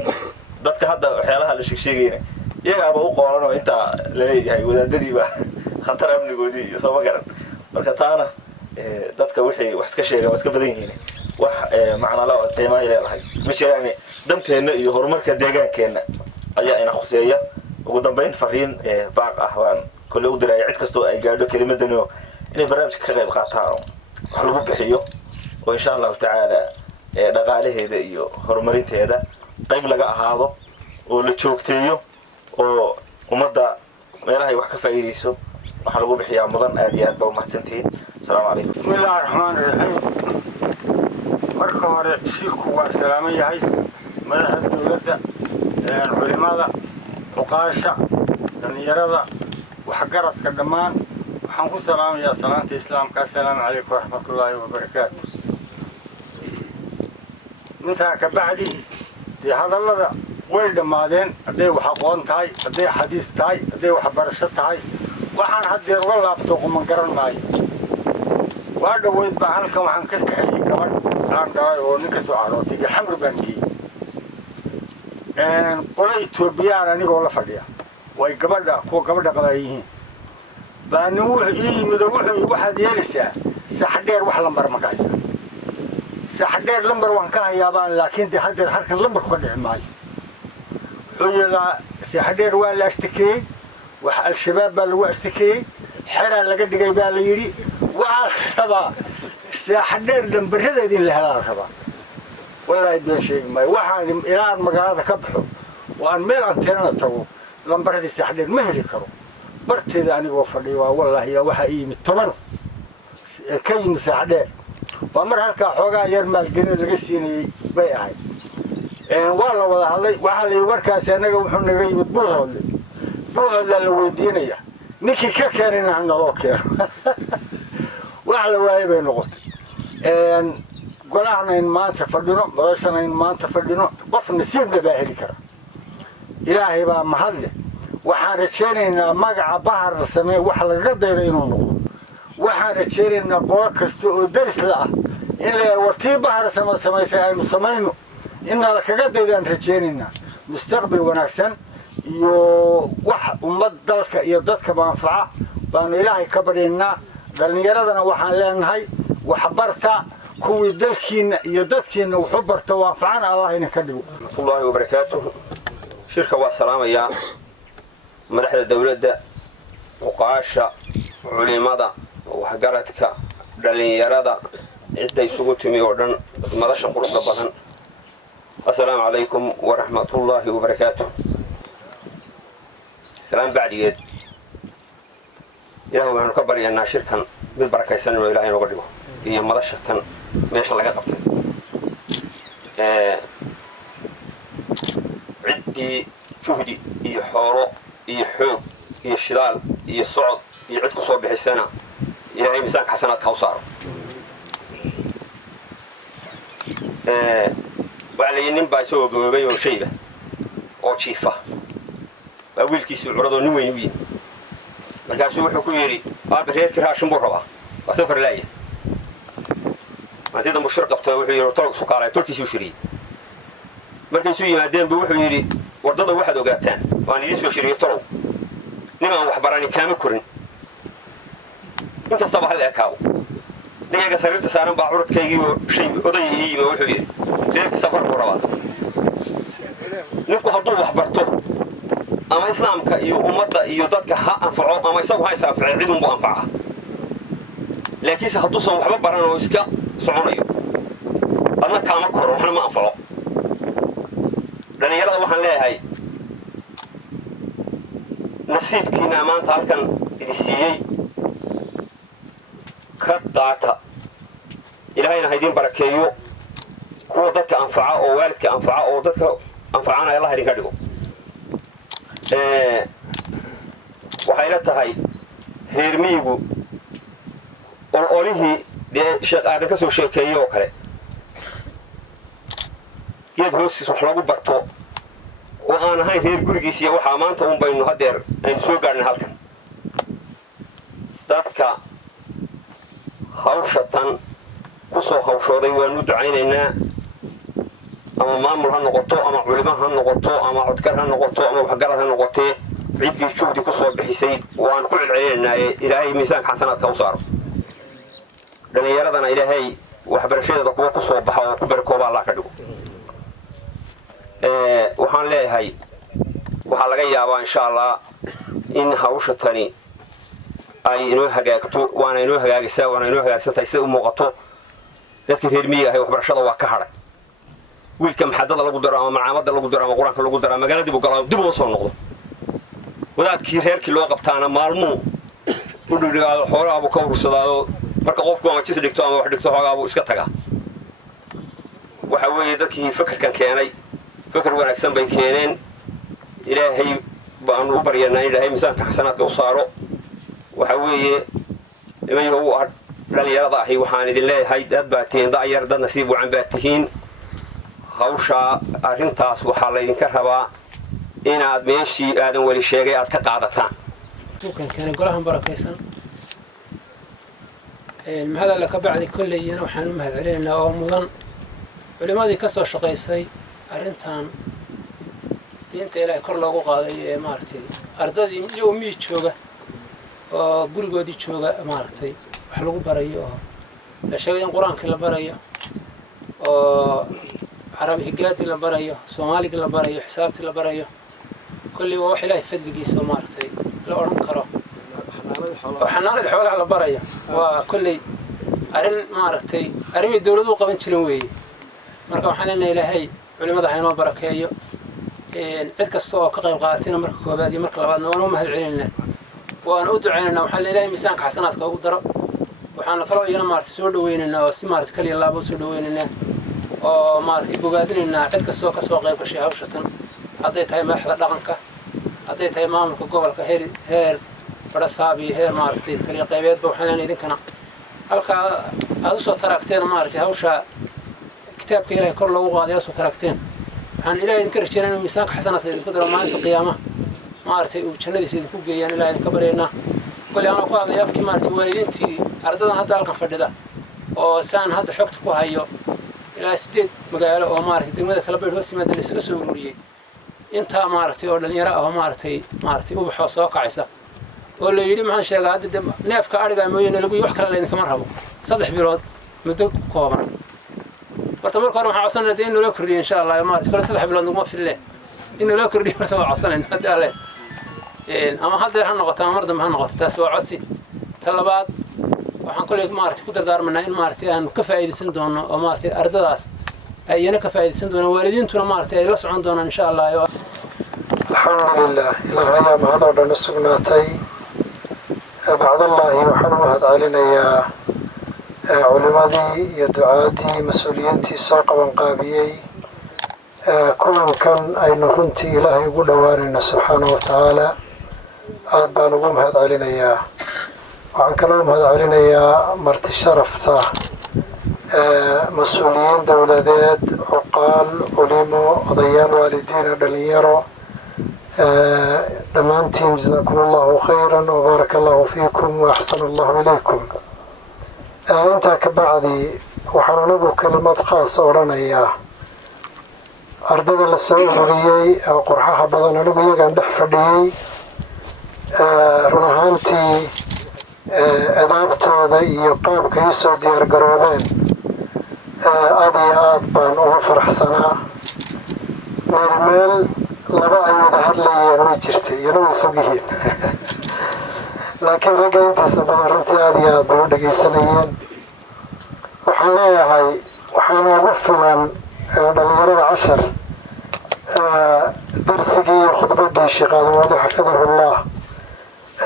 dadka hadda waxyaalaha la sheegayna iyaga ba u qooran oo inta la leeyahay wadaadadiiba khatar amnigoodii iyo soo ma garan marka taana dadka wixii wax iska sheega wax iska badan yihiin wax macna la qiimaha leedahay ma jiraan danteena iyo horumarka deegaankeena ayaa ina khuseeya ugu dambeyn fariin baaq ah waan kullu u diray cid kasto ay gaadho kelimadan inay barnaamijka ka qayb qaataan wax lagu bixiyo oo insha Allah ta'ala dhaqaalaheeda iyo horumarinteeda qayb laga ahaado oo la joogteeyo oo umada meelaha wax ka faa'iideyso waxa lagu bixiyaa mudan aad iyo aad baa mahadsantiin assalaamu alaykum bismillaahir rahmaanir rahiim marka hore shirku waa salaamo yahay madaxda dawladda culimada uqaasha dhalinyarada waxgaradka dhamaan waxaan ku salaamayaa salaanta islaamka assalaamu alaykum warahmatullaahi wabarakaatuh inta ka bacdi hadallada way dhamaadeen haday wax aqoon tahay haday xadiis tahay haday wax barasho tahay waxaan hadeer uga laabto kuma garan maayo waa dhaweyd baa halkan waxaan ka kaxeeyay gabadh aan dhahay oo ninka soo carootay xamr banki qola Itoobiyaan anigoo la fadhiya way gabadha kuwa gabadha qabayeen baan wuxuu yimid waxaad yeelaysaa sax dheer wax lambar ma kaaysa sax dheer lambar waan ka hayaabaan laakiin hadeer halkan lambar ku dhici maayo ويلا سحدير ولا اشتكي wax al-shabaab baa lagu ashtakeeyey xeraa laga dhigay baa la yidhi waxaa la rabaa saaxa dheer dhambaradeeda in la helaa la rabaa wallaahi been sheegi maayo waxaan ilaan magaalada ka baxo oo aan meel anteenana tago lambaradii saaxa dheer ma heli karo barteeda anigoo fadhiya waa wallaahi yaa waxaa ii yimid 10 ka yimid saaxa dheer waa mar halkaa xoogaa yar maalgelin laga siinayey bay ahayd waa la wada hadlay waxaa la yidhi warkaasi annaga wuxuu naga yimid buuhoodlaa la weydiinaya ninkii ka keenayna ha naloo keeno wax la waayay bay noqotay golahan ayn maanta fadhino madashan ayn maanta fadhino qof nasiibna baa heli kara ilaahay baa mahad leh waxaan rajaynaynaa magaca bahar la sameeye wax lagaga dayda inuu noqdo waxaan rajaynaynaa qolo kasta oo daris la ah in la wartii bahar samaysay aynu samayno inna la kaga daydaan rajaynaynaa mustaqbal wanaagsan iyo wax ummad dalka iyo dadka manfaca baanu ilaahay ka baryaynaa dhalinyaradana waxaan leenahay waxbarta kuwii dalkiina iyo dadkiina wuxuu barta waanfacana allah idinka dhigo warahmatullaahi wabarakaatuh shirka waa salaamayaa madaxda dawladda uqaasha culimada waxgaradka dhalinyarada cidda isugu timi oo dhan madasha quruxda badan assalaamu calaykum waraxmatullaahi wabarakaatuh salaam bacdigeed ilaahay waxaanu ka baryaynaa shirkan mid barakaysan inuu ilaahay nooga dhigo iyo madasha tan meesha laga qabtay ciddii juhdi iyo xoolo iyo xoog iyo shidaal iyo socod iyo cid ku soo bixisana ilaahay miisaanka xasanaadka ha u saaro waxaa la yidhi nin baa isagoo gaboobay oo shayba oo jiifa baa wiilkiisii curadoo nin weyn u yimi markaasuu wuxuu ku yidhi aabe reerkii raashin buu rabaa waa safar laaya maantii dambu shir qabtay wuxuu yidhi tolg sukaalay tolkiisii u shiriyey markaysuu yimaadeen buu wuxuu yidhi wardada waxaad ogaataan waan idiin soo shiriyey tolow ninaan wax barani kaama korin in kastaba hal ekaabo dhigayga sariirta saaran baa curadkaygii oo shay odayga ii yimi wuxuu yidhi reerkii safar buu rabaa ninku hadduu wax barto ama islaamka iyo ummadda iyo dadka ha anfaco ama isagu ha is anface cidunbuu anfaca laakiinse hadduusan waxba baran oo iska soconayo adna kaama koro waxna ma anfaco dhalinyarada waxaan leeyahay nasiibkiina maanta halkan idi siiyey ka daata ilaahayna ha idiin barakeeyo kuwa dadka anfaca oo waalidka anfaca oo dadka anfacana allah idinka dhigo waxay la tahay reer miyigu ololihii dee sheekh aadan ka soo sheekeeyey oo kale geed hoostiis wax lagu barto oo aan ahayn reer gurigiis iyo waxaa maanta un baynu haddeer aynu soo gaadhin halkan dadka hawsha tan ku soo hawshooday waanu ducaynaynaa ama maamul ha noqoto ama culimo ha noqoto ama codkar ha noqoto ama waxgarad ha noqotee ciddii juhdi ku soo bixisay waan ku celcelinaynaaye ilaahay miisaanka xasanaadka u saaro dhalinyaradana ilaahay waxbarashadeeda kuwa ku soo baxa oo ku barkooba allah ka dhigo waxaan leeyahay waxaa laga yaabaa insha allah in hawsha tani ay inoo hagaagto waana inoo hagaagaysaa waana inoo hagaagsantahay siday u muuqato dadka reer miyiga ahay waxbarashada waa ka hadhay wiilka maxadada lagu daro ama macaamada lagu daro ama qur-aanka lagu daro magaaladii buu galaa dib uga soo noqdo wadaadkii reerkii loo qabtaana maalmuu u dhigdhigaado xoolahaabuu ka urursadaado marka qofku ama jis dhigto ama wax dhigto xoogaabuu iska tagaa waxa weeye dadkii fakarkan keenay fakar wanaagsan bay keeneen ilaahay baanu u baryanaa in ilaahay miisaanka xasanaadka u saaro waxa weeye nimanyahow dhalinyarada ahi waxaan idin leeyahay dad baa tihiin da'yar dad nasiib wacan baa tihiin hawshaa arrintaas waxaa laydinka rabaa inaad meeshii aadan weli sheegay aad ka qaadataan kan keenay golahan barakaysan mahad alla ka bacdi kolley iyana waxaan u mahad celinaynaa oo mudan culimmadii ka soo shaqaysay arrintan diinta ilaahay kor loogu qaaday ee maaragtay ardadii iyagoo miyi jooga oo gurigoodii jooga maaragtay wax lagu barayo oo la sheegay in qur-aankii la barayo oo carabi higaadii la barayo soomaaligii la barayo xisaabtii la barayo kolley waa wax ilaahay fadligiisa maaragtay la odhan karo oo xanaanada xoolaha la baraya waa kolley arrin maaragtay arrimii dawladuhu qaban jirin weeye marka waxaan leenahay ilaahay culimada ha inoo barakeeyo cid kasta oo ka qayb qaadatayna marka koobaad iyo marka labaadna waan u mahad celinaynaa waan u ducaynaynaa waxaan ilaahay miisaanka xasanaadka ugu daro waxaan kaloo iyana maaragtay soo dhawaynaynaa oo si maaragtay kaliya laabo soo dhawaynaynaa oo maaragtay bogaadinaynaa cid kasta oo ka soo qayb gashay hawshatan hadday tahay madaxda dhaqanka hadday tahay maamulka gobolka heer badhasaab iyo heer maaragtay taliya qaybeedba waxaan leenahay idinkana halkaa aad usoo taraagteen maaragtay hawsha kitaabka ilaahay kor loogu qaaday aad usoo taraagteen waxaan ilaahay idinka rajeynaa inuu miisaanka xasanaadka idinku daro maalinta qiyaamaha maaragtay uu jannadiisa idinku geeyaan ilaahay idinka baryaynaa koley anoo ku hadlay afkii maaragtay waalidiintii ardadan hadda halkan fadhida oo saan hadda xogta ku hayo ilaa 8 magaalo oo maaragtay degmada kala baydh hoos yimaada la isaga soo ururiyey intaa maaragtay oo dhalinyaro ah oo maaragtay ubaxoo soo kacaysa oo la yidhi maxaan sheegaa hadda neefka adhigaa mooyaane lagu wax kale laydinkama rabo 3 bilood muddo kooban horta marka hore waxaan codsanaynaa in naloo kordhiyo insha allah maaragtay kole 3 bilood naguma fille in naloo kordhiyo horta waa codsanaynaa hadda alle ama haddeer ha noqoto ama mar dambe ha noqoto taasi waa codsi ta labaad waxaan kolley maaragtay ku dardaarmanaa in maaragtay aan ka faa'iidaysan doono oo maaragtay ardadaas ay iyana ka faa'iidaysan doonaan waalidiintuna maaragtay ay la socon doonaan insha allah alxamdulilah ilaah ayaa mahadoo dhan u sugnaatay bacdallaahi waxaan u mahad celinayaa culimadii iyo ducaadii mas-uuliyiintii soo qabanqaabiyey kulankan aynu runtii ilaahay ugu dhowaanayno subxaanahu watacaala aad baan ugu mahad celinayaa waxaan kaloo mahad celinayaa marti sharafta mas-uuliyiin dowladeed cuqaal culimo odayaal waalidiina dhalinyaro dhammaantiin jazaakum allahu khayran wabaaraka allahu fiikum waaxsana allahu ilaykum intaa ka bacdi waxaan anigu kelimad khaas odhanayaa ardada la soo ururiyey oo qorxaha badan anigu iyagaan dhex fadhiyey run ahaantii adaabtooda iyo qaabkay u soo diyaar garoobeen aad iyo aad baan uga faraxsanaa meel laba ay wada hadlayeen way jirtay iyana way sugyihiin laakiin ragga intiisa badan runtii aad iyo aad bay u dhagaysanayeen waxaan leeyahay waxaana ugu filan dhalinyarada cashar darsigii iyo khudbadii sheekh aadan wali xafidahullah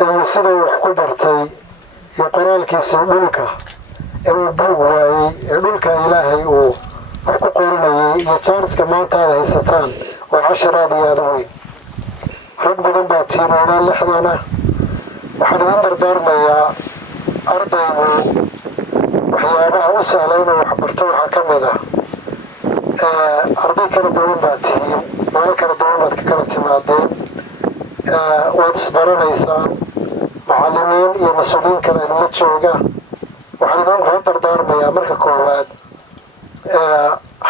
iyo sida uu wax ku bartay iyo qoraalkiisii dhulka ee uu buug waayey ee dhulka ilaahay uu wax ku qoranayay iyo jaaniska maanta aad haysataan waa cashar aad iyo aada weyn rag badan baa tiinoolaa 6 waxaan idin dardaarmayaa ardaygu waxyaabaha u sahla inuu waxbarto waxaa ka mid arday kala duwan baa tihiin meelo kala duwan baad ka kala timaadeen waad isbaranaysaan macallimiin iyo mas-uuliyiin kale idinla jooga waxaan idinkula dardaarmayaa marka koowaad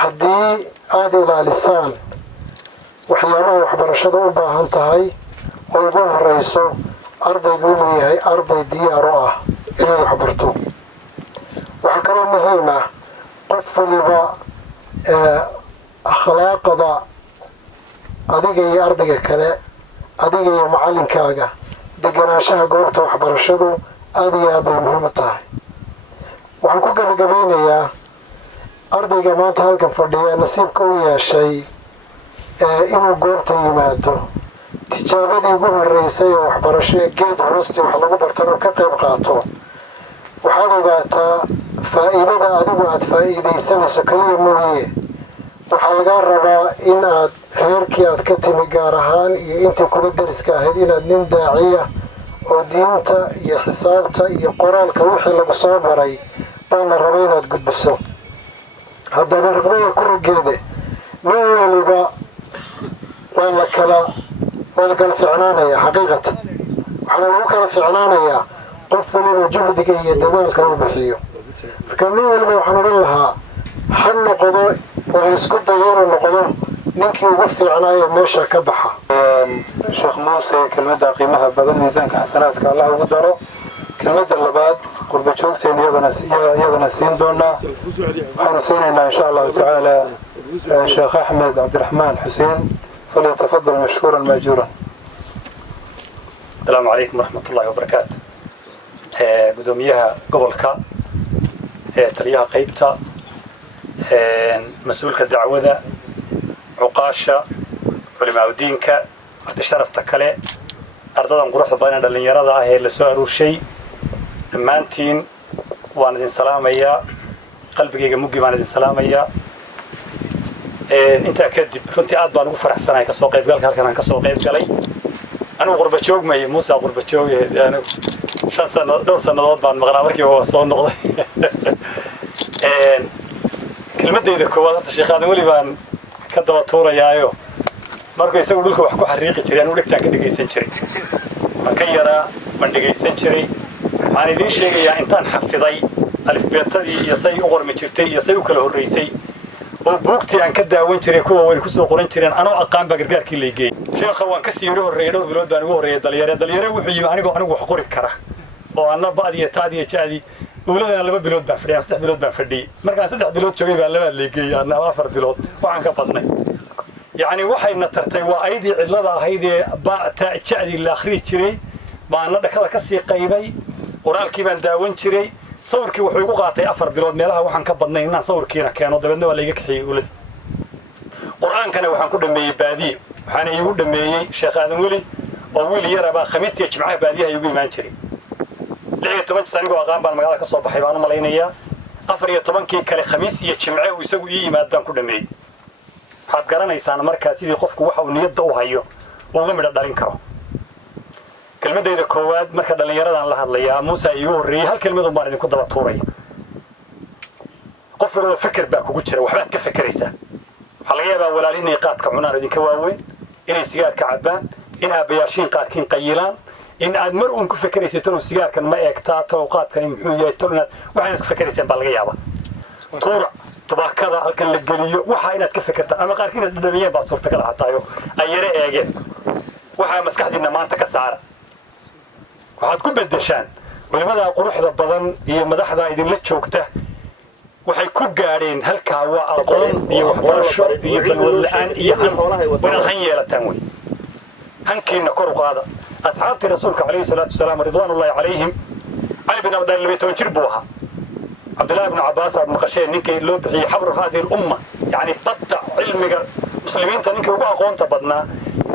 haddii aada ilaalisaan waxyaabaha waxbarashada u baahan tahay oo ugu horeyso ardaygu inuu yahay arday diyaar u ah inuu waxbarto waxaa kaloo muhiim ah qof waliba akhlaaqda adiga iyo ardayga kale adiga iyo macallinkaaga deganaanshaha goobta waxbarashadu aada iyo aad bay muhiim u tahay waxaan ku gabagabeynayaa ardayga maanta halkan fadhiya nasiibka u yeeshay inuu goobta yimaado tijaabadii ugu horeysay oo waxbarasho ee geed hoostii wax lagu bartan oo ka qayb qaato waxaad ogaataa faa'iidada adigu aada faa'iidaysanayso keliya mooye waxaa lagaa rabaa in aad reerkii aad ka timi gaar ahaan iyo intii kula dariska ahayd inaad nin daaciya oo diinta iyo xisaabta iyo qoraalka wixii lagu soo baray baa la raba inaad gudbiso haddaba raqbada ku raggeede nin waliba waa la kala ficnaanayaa xaqiiqatan waxaana lagu kala ficnaanayaa qof waliba juhdiga iyo dadaalka u bixiyo marka nin waliba waxaan odhan lahaa ha noqdo oo isku dayo inuu noqdo ninkii ugu fiicnaayo meesha ka baxa sheekh muuse kelmadda qiimaha badan miisaanka xasanaadka allah ugu daro kelmadda labaad qurba joogteen iyadana siin doonaa waxaanu siinaynaa insha allahu tacaala sheekh axmed cabdiraxmaan xuseen falyatafadal mashkuuran maajuuran السلام عليكم ورحمة الله وبركاته. قدوميها قبل كا تليها قيبتا مسؤول كدعوة عقاشة علماء دينك ارتشرف تكله أرضاً قروح بين اللي يرضى هي اللي سوى شيء مانتين وانا سلامية قلبي جموجي وانا سلامية انت اكدب كنت قاعد بان ugu faraxsanahay ka soo qayb galka halkan aan ka soo qayb galay anu qurba joog may Musa qurba joog yani 5 sano 2 sanadood baan maqnaa markii uu soo noqday kelmadayda koowaad horta sheekhadan wali baan ka daba tuurayaayo markuu isagu dhulka wax ku xariiqi jiray anu dhigtaan ka dhigaysan jiray ma ka yara ma dhigaysan jiray waxaan idin sheegayaa intaan xafiday alifbeetadii iyo say u qormi jirtay iyo say u kala horeysay oo buugtii aan ka daawan jiray kuwa way ku soo qoran jireen anoo aqaan ba gargaarkii la geeyay sheekha waan ka sii horeeyay dhowr bilood baan ugu horeeyay dhalinyaro wuxuu yimi anigu wax qori kara oo ana baadiye taadiye jaadi dawladana 2 bilood baan fadhiyay 3 bilood baan fadhiyay markaan 3 bilood joogay baa labaad la geeyay ana 4 bilood waxaan ka badnay yani waxayna tartay waa aydii cidlada ahayd ee baata jaadi la akhri jiray baana dhakada ka sii qaybay qoraalkii baan daawan jiray sawirkii wuxuu igu qaatay 4 bilood meelaha waxaan ka badnay inaan sawirkiina keeno dabadna waa la iga kaxiyay ulad quraankana waxaan ku dhameeyay baadiye waxaan igu dhameeyay sheekh aadan wali oo wiil yar ah khamiistii jimcaha baadiyaha igu imaan jiray 16 sano aqaan baan magaalada ka soo baxay baan u malaynayaa 14 kale khamiis iyo jimce uu isagu ii yimaadaan ku dhameeyay waxaad garanaysaan markaa sidii qofku waxa uu niyadda u hayo uga midho dhalin karo kelmadayda koowaad marka dhalinyaradan la hadlayaa Musa igu horeeyay hal kelmad baan idinku daba tuuray qof walba fikir baa kugu jira waxbaad ka fikiraysaa waxa laga yaabaa walaalinay qaadka cunaan idinka waaweyn inay sigaarka cabaan in aabayaashiin qaadkiin qayilaan in aad mar uun ku fikirayso tan sigaarkan ma eegtaa tawqaadkan muxuu yahay tolnaad waxa inaad ka fikiraysaan baa laga yaabaa tuura tabaakada halkan la geliyo waxa inaad ka fikirtaa ama qaarkiina dhadhamiyeen baa suurta kala hataayo ay yara eegeen waxa maskaxdiina maanta ka saara waxaad ku bedeshaan culimada quruxda badan iyo madaxda idinla joogta waxay ku gaadheen halkaa waa aqoon iyo waxbarasho iyo balwad la'aan iyo wanaad han yeelataan wey hankiina kor u qaada asxaabtii rasuulka calayhi salaatu wasalaam ridwaanullaahi calayhim cali bin abi daalib 12 jir buu ahaa cabdullaahi ibnu cabbaas aad maqasheen ninkii loo bixiyey xabru haadihi lumma yani badda cilmiga muslimiinta ninkii ugu aqoonta badnaa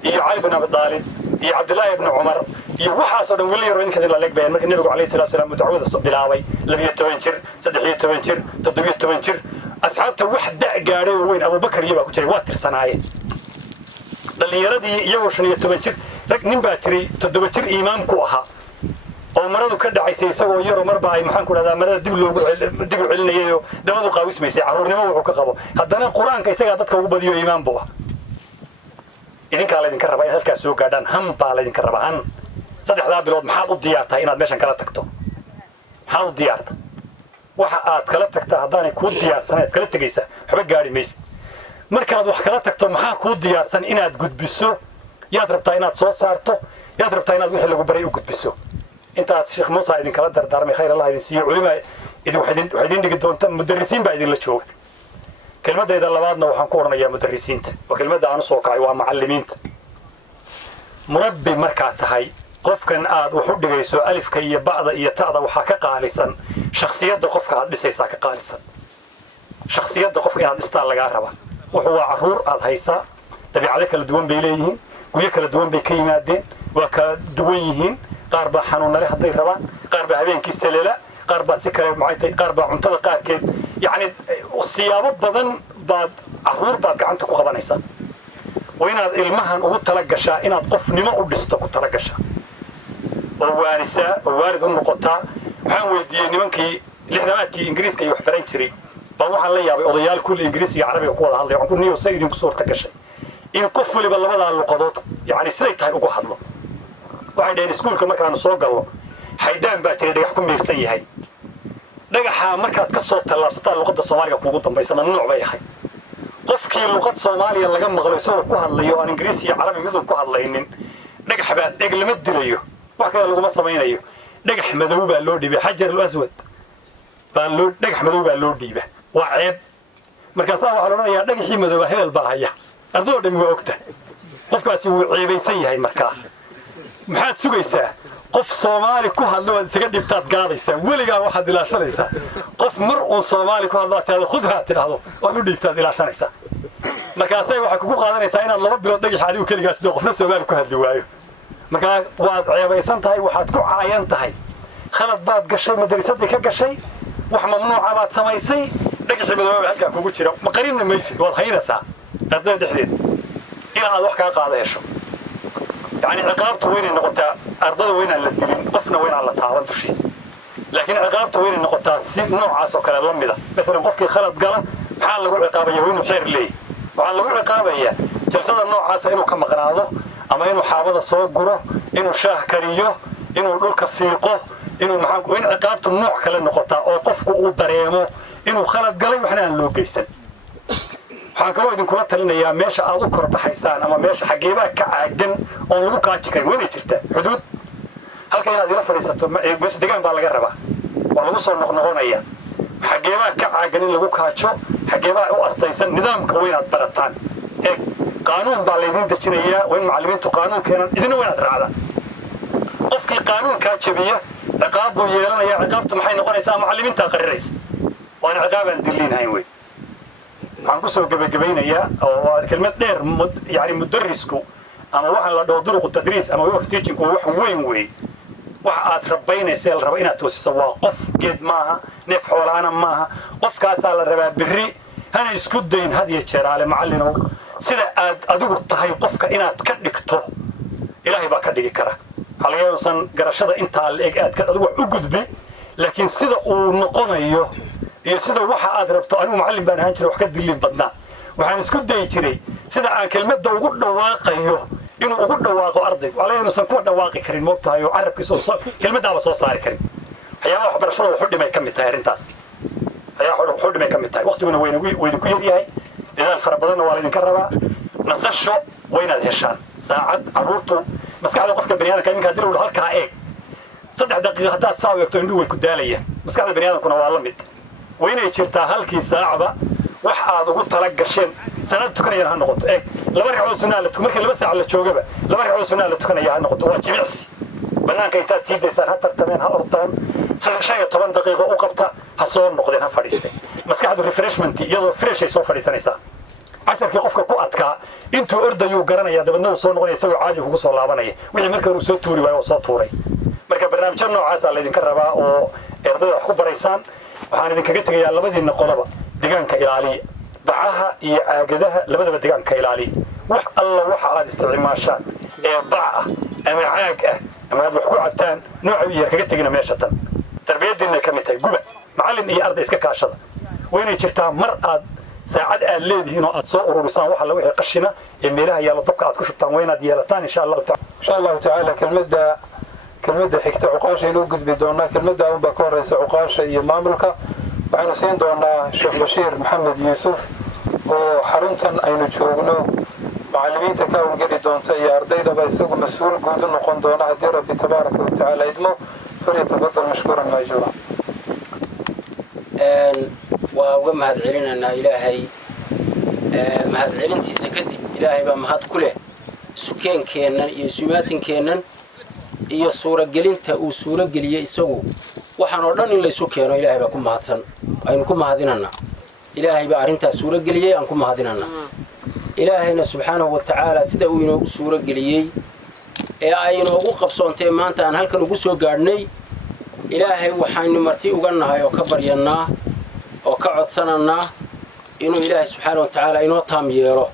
iyo cali bin abi daalib iyo cabdullaahi ibnu cumar iyo waxaasoo dhan weli yaroo ninka la leegbayeen markii nabigu calayhi salaatu wasalaam uu dacwada bilaabay 12 jir 13 jir 17 jir asxaabta wax da' gaadhay oo weyn abubakar iyo baa ku jiray waa tirsanaayeen dhalinyaradii iyagoo 15 jir rag nin baa jiray 7 jir iimaamku ahaa oo maradu ka dhacaysay isagoo yaroo marba ay maxaan ku dhahdaa marada dib u celinayo dabadu qaawismaysay caruurnimo wuxuu ka qabo haddana quraanka isagaa dadka ugu badiyo iimaan buu ah idinkaa laydinka rabaa in halkaas soo gaadhaan han baa laydinka rabaa han 3 bilood maxaad u diyaartaa inaad meeshan kala tagto maxaad u diyaarta waxa aad kala tagtaa haddaanay kuu diyaarsaneed kala tegaysaa waxba gaadhi maysid markaad wax kala tagto maxaa kuu diyaarsan inaad gudbiso yaad rabtaa inaad soo saarto yaad rabtaa inaad wixii lagu baray u gudbiso intaas sheekh Musa idin kala dardaarmay khayr Allah idin siiyo culimo idin waxay dhigi doontaan mudarrisiin baa idin la jooga kelmadayda labaadna waxaan ku oranayaa mudarrisiinta waa kelmadda aan soo kacay waa macallimiinta murabbi markaa tahay qofkan aad wax u dhigayso alifka iyo ba'da iyo ta'da waxa ka qaalisan shakhsiyadda qofka aad dhisaysaa ka qaalisan shakhsiyadda qofka inaad dhistaa laga raba wuxuu waa caruur aad haysaa dabiicado kala duwan bay leeyihiin guyo kala duwan bay ka yimaadeen waa kala duwan yihiin qaar baa xanuunale hadday rabaan qaar baa habeenkii istelela qaar baa si kale macaytay qaar baa cuntada qaarkeed yacni siyaabo badan baad caruur baad gacanta ku qabanaysaa waa inaad ilmahan ugu tala gashaa inaad qofnimo u dhisto ku tala gashaa oo waanisaa oo waalid u noqotaa waxaan weydiiyey nimankii lixdamaadkii ingiriiska iyo wax baran jiray baan waxaan la yaabay odayaal kulli ingiriis iyo carabiga ku wada hadlay waxaan ku niyo say idinku suurta gashay in qof waliba labadaa luqadood yacni siday tahay ugu hadlo waxay dhaheen iskuulka markaanu soo gallo xaydaan baa jiray dhagax ku miirsan yahay dhagaxa markaad ka soo tallaabsataa luqadda soomaaliga kuugu dambaysa mamnuuc bay ahayd qofkii luqad soomaaliya laga maqlo isagoo ku hadlayo aan ingiriis iyo carabi midun ku hadlaynin dhagax baa dheg lama dilayo wax kale laguma samaynayo dhagax madow baa loo dhiibay xajar al-aswad baa loo dhagax madow baa loo dhiiba waa ceeb markaasaa waxaa la odhanayaa dhagaxii madooba hebel baa haya ardayoo dhammi waa ogta qofkaasi wuu ceebaysan yahay markaa maxaad sugaysaa qof soomaali ku hadlo waad isaga dhibtaad gaadaysaa weligaa waxaad ilaashanaysaa qof mar uun soomaali ku hadlo aad tidhahdo khudhaa tidhahdo waad u dhiibtaad ilaashanaysaa markaasay waxay kugu qaadanaysaa inaad 2 bilood dhagax adigu keligaa sidoo qofna soomaali ku hadli waayo markaa waad ceebaysan tahay waxaad ku caayan tahay khalad baad gashay madrasadii ka gashay wax mamnuuca baad samaysay dhagaxii madooba halkaa kugu jira ma qarinna maysid waad haynaysaa ardayda dhexdeed ilaa aad wax kaa qaada hesho يعني عقابته وين النقطة أرضه وين اللي قفنا وين على طاولة الشيس لكن عقابته وين النقطة نوع عصو كلا لمدة مثلا قفك خلط قلم بحال لقول عقابية وينه خير لي وعلى لقول عقابية جلسة النوع عصو إنه كم قراضه أما إنه حافظ صوب جره إنه شاه كريه إنه يقول كفيقه إنه معه وين عقابته النوع كلا النقطة أو قفك ودريمه إنه خلط قلم وإحنا نلوقيسن waxaan kaloo idin kula talinayaa meesha aad u korbaxaysaan ama meesha xageebaha ka caagan oo lagu kaaji karin way jirtaa xuduud halka inaad ila fadhiisato meesha deegaan baa laga rabaa waa lagu soo noqnoqonaya xageebaha ka caagan in lagu kaajo xageebaha u astaysan nidaamka weyn aad barataan ee qaanuun baa laydin dejinayaa weyn macallimiintu qaanuun keenan idina waynaad raacdaan qofkii qaanuunkaa jabiya ciqaab buu yeelanayaa ciqaabtu maxay noqonaysaa macallimiintaa qarinaysa waana ciqaabaan dilliinhayn wey waxaan ku soo gabagabaynayaa oo kelmad dheer yani mudarrisku ama waxaan la dhaho duruqu tadriis ama way of teaching wax weyn wey wax aad rabaynaysa la raba inaad toosiso waa qof geed maaha neef xoolaana maaha qofkaasaa la rabaa berri hana isku dayn had iyo jeer aale macallinow sida aad adigu tahay qofka inaad ka dhigto ilaahay baa ka dhigi kara waxaa laga yaabsan garashada intaa la eg aad ka adigu wax u gudbi laakiin sida uu noqonayo iyo sida waxa aad rabto anigu macallin baan ahaan jiray wax ka dilin badnaa waxaan isku dayi jiray sida aan kelmadda ugu dhawaaqayo inuu ugu dhawaaqo arday wala inuusan ku dhawaaqi karin moogtahay oo carabkiisa kelmaddaaba soo saari karin waxyaabaha waxbarashada wuxuu dhimay ka mid tahay arrintaas wuxuu dhimay ka mid tahay waqtiguna waydinku yar yahay dadaal fara badanna waa laydinka rabaa nasasho waa inaad heshaan saacad carruurtu maskaxda qofka baniaadamka iminka haddii lagu halkaa eeg 3 daqiiqo haddaad saa u eegto indhuhu way ku daalayaan maskaxda baniaadamkuna waa la mid وين يشرتها هالكي ساعة واحد أقول طلق قشين سنة تكون ياها نقط إيه لما رجعوا سنة لتكمل لما ساعة لتشوجبه لما رجعوا سنة لتكون ياها نقط واجب يعصي بنان كي تأتي ديسان هتر تمين هالأرطان شيء 8 دقيقة وقبتها هالصور نقدين هالفريستي بس قاعد ريفرشمنت يلا فريش يسوي فريسان يسا عشان كي قفك قوتك أنتوا أردا يوجرنا يا دبنا وصور نقدين يسوي عادي وقص الله بنيه وين مركب وصوت توري وصوت توري مركب برنامج شنو عسى اللي ذكرها أو أردا حكوا بريسان waxaan idinkaga tegayaa labadiina qodaba deegaanka ilaaliya bacaha iyo caagadaha labadaba deegaanka ilaaliya wax alla waxa aad isticmaashaan ee bac ah ama caag ah ama aad wax ku cabtaan nooca yar kaga tegina meesha tan tarbiyadiina ka mid tahay guba macallin iyo arday iska kaashada wayna jirtaa mar aad saacad aad leedihiin oo aad soo ururisaan waxa la wixii qashina ee meelaha yaala dabka aad ku shubtaan waynaad yeelataan insha Allah ta'ala kelmadda xigta cuqaasha inuu gudbi doonaa kelmadda uun baa ka horeysa cuqaasha iyo maamulka waxaanu siin doonaa sheekh bashiir maxamed yuusuf oo xaruntan aynu joogno macallimiinta ka howlgeli doonta iyo ardaydaba isagu mas-uul guud u noqon doona haddii rabbi tabaaraka wa tacaala idmo falyatafadal mashkuuran maajuura waa uga mahadcelinaynaa ilaahay mahadcelintiisa kadib ilaahay baa mahad ku leh sukeenkeennan iyo sumaatinkeennan iyo suuragelinta uu suurageliyey isagu waxaan oo dhan in la isu keeno ilaahay baa ku mahadsan aynu ku mahadinana ilaahay baa arrintaas suurageliyey aan ku mahadinana ilaahayna subxaanahu wa tacaala sida uu inoogu suurageliyey ee ay inoogu qabsoontay maanta aan halkan ugu soo gaadhnay ilaahay waxaynu marti uga nahay oo ka baryannaa oo ka codsanannaa inuu ilaahay subxaanahu wa tacaala inoo taam yeelo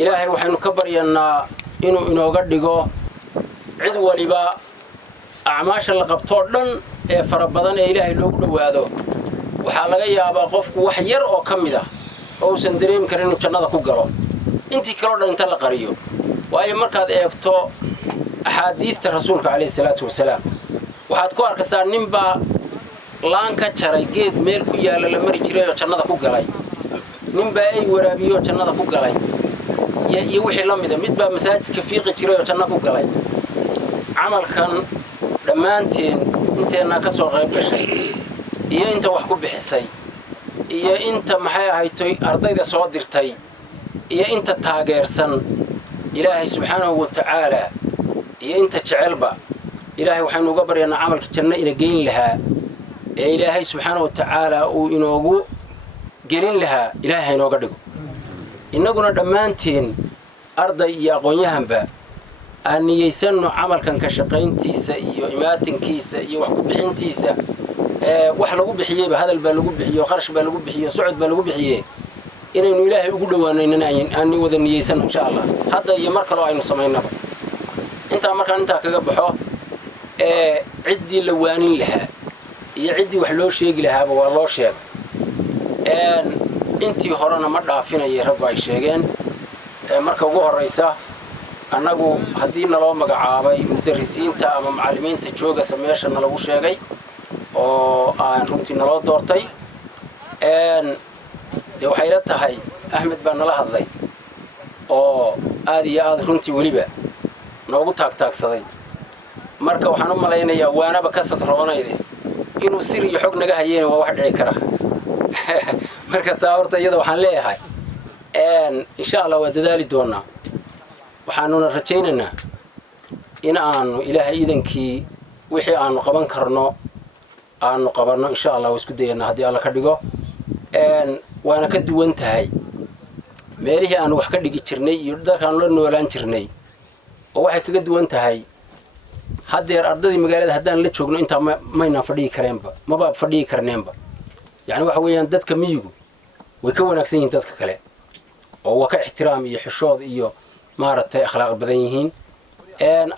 ilaahay waxaynu ka baryannaa inuu inooga dhigo cid waliba acmaasha la qabtoo dhan ee fara badan ee ilaahay loogu dhowaado waxaa laga yaabaa qofku wax yar oo ka mid ah oo uusan dareemi karin inuu jannada ku galo intii kaloo dhan inta la qariyo waayo markaad eegto axaadiista rasuulka calayhi salaatu wasalaam waxaad ku arkaysaa ninbaa laan ka jaray geed meel ku yaalla la mari jiray oo jannada ku galay ninbaa ay waraabiyoo jannada ku galay iyo wixii la mida midbaa masaajidka fiiqi jiray oo janno ku galay camalkan dhammaanteen inteennaa ka soo qayb gashay iyo inta wax ku bixisay iyo inta maxay ahaytoy ardayda soo dirtay iyo inta taageersan ilaahay subxaanahu wa tacaalaa iyo inta jecelba ilaahay waxaynu uga baryaynaa camalka janno ina geyn lahaa ee ilaahay subxaana wa tacaala uu inoogu gelin lahaa ilaahay ha inooga dhigo innaguna dhammaanteen arday iyo aqoon-yahanba aan niyeysanno camalkan ka shaqayntiisa iyo imaatinkiisa iyo wax ku bixintiisa wax lagu bixiyeyba hadal baa lagu bixiyo kharash baa lagu bixiyo socod baa lagu bixiyey inaynu ilaahay ugu dhowaanaynana aan wada niyeysanno insha allah hadda iyo mar kaloo aynu samaynaba markaan intaa kaga baxo ciddii la waanin lahaa iyo ciddii wax loo sheegi lahaaba waa loo sheegay intii horena ma dhaafinayay raggu ay sheegeen marka ugu horraysa annagu haddii naloo magacaabay mudarrisiinta ama macallimiinta joogasa meesha nalagu sheegay oo aan runtii naloo doortay dee waxay la tahay axmed baa nala hadlay oo aad iyo aad runtii weliba noogu taagtaagsaday marka waxaan u malaynayaa waanaba ka sadroonayde inuu sir iyo xog naga hayeen waa wax dhici kara marka taa horta iyada waxaan leeyahay insha allah waa dadaali doonaa waxaanuna rajaynaynaa in aanu ilaahay idankii wixii aanu qaban karno aanu qabanno insha allah waa isku dayanaa haddii alla ka dhigo waana ka duwan tahay meelihii aanu wax ka dhigi jirnay iyo dalkaanu la noolaan jirnay oo waxay kaga duwan tahay haddeer ardadii magaalada haddaan la joogno intaa maynaan fadhigi kareenba maba fadhigi karneenba yacni waxa weeyaan dadka miyigu way ka wanaagsan yihiin dadka kale oo waa ka ixtiraam iyo xishood iyo maaragtay akhlaaq badan yihiin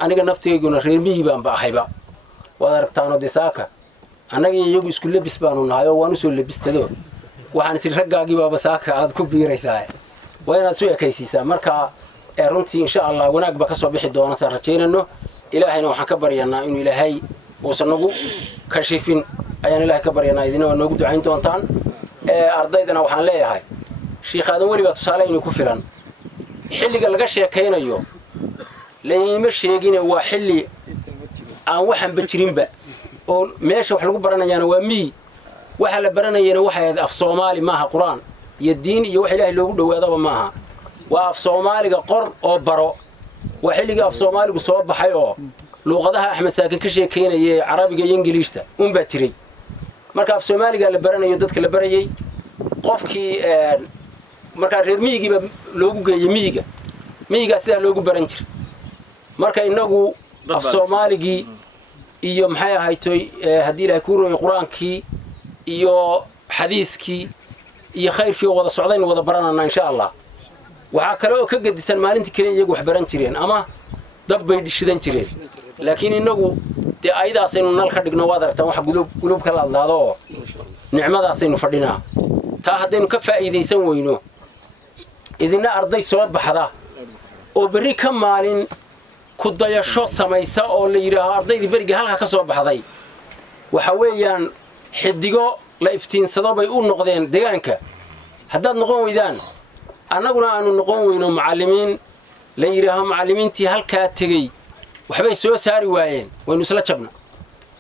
aniga naftigayguna reer miyi baanba ahayba waad aragtaanoo dee saaka annaga iyo iyagu isku lebis baanu nahay oo waan usoo lebistado waxaan tiri raggaagii baaba saaka aad ku biiraysaa waa inaad isu ekaysiisaa marka runtii insha allah wanaag baa ka soo bixi doona saan rajaynayno ilaahayna waxaan ka baryanaa inuu ilaahay uusan nagu kashifin ayaan ilaahay ka baryanaa idina waa noogu ducayn doontaan ardaydana waxaan leeyahay sheekh aadan weli baa tusaale inuu ku filan xilliga laga sheekaynayo layma sheegine waa xilli aan waxanba jirinba oo meesha wax lagu baranayaana waa miyi waxa la baranayana waxay ahayd af soomaali maaha qur-aan iyo diin iyo wax ilaahay loogu dhowaadaba maaha waa af soomaaliga qor oo baro waa xilligii af soomaaligu soo baxay oo luuqadaha axmed saakin ka sheekaynaya carabiga iyo ingiliishta unbaa jiray marka af soomaaligaa la baranayo dadka la barayey qofkii markaa reer miyigiiba loogu geeyey miyigaa sidaa loogu baran jiray marka innagu af soomaaligii iyo maxay ahaytoy haddii ilaahay kuu rooyay qur-aankii iyo xadiiskii iyo khayrkii oo wada socdaynu wada barananaa insha allah waxaa kale oo ka gedisan maalintii kale iyagu wax baran jireen ama dab bay shidan jireen laakiin innagu dee ayadaasaynu nal ka dhigno waad aragtaan wax gulub kala hadlaado oo nicmadaasaynu fadhinaa taa haddaynu ka faa'iidaysan weyno idina arday soo baxda oo berri ka maalin ku dayasho samaysa oo la yidhaaho ardaydii beriga halka ka soo baxday waxa weeyaan xidigo la iftiinsado bay u noqdeen deegaanka haddaad noqon weydaan annaguna aanu noqon weyno macallimiin la yidhaaho macallimiintii halkaa tegey waxbay soo saari waayeen waynu isla jabna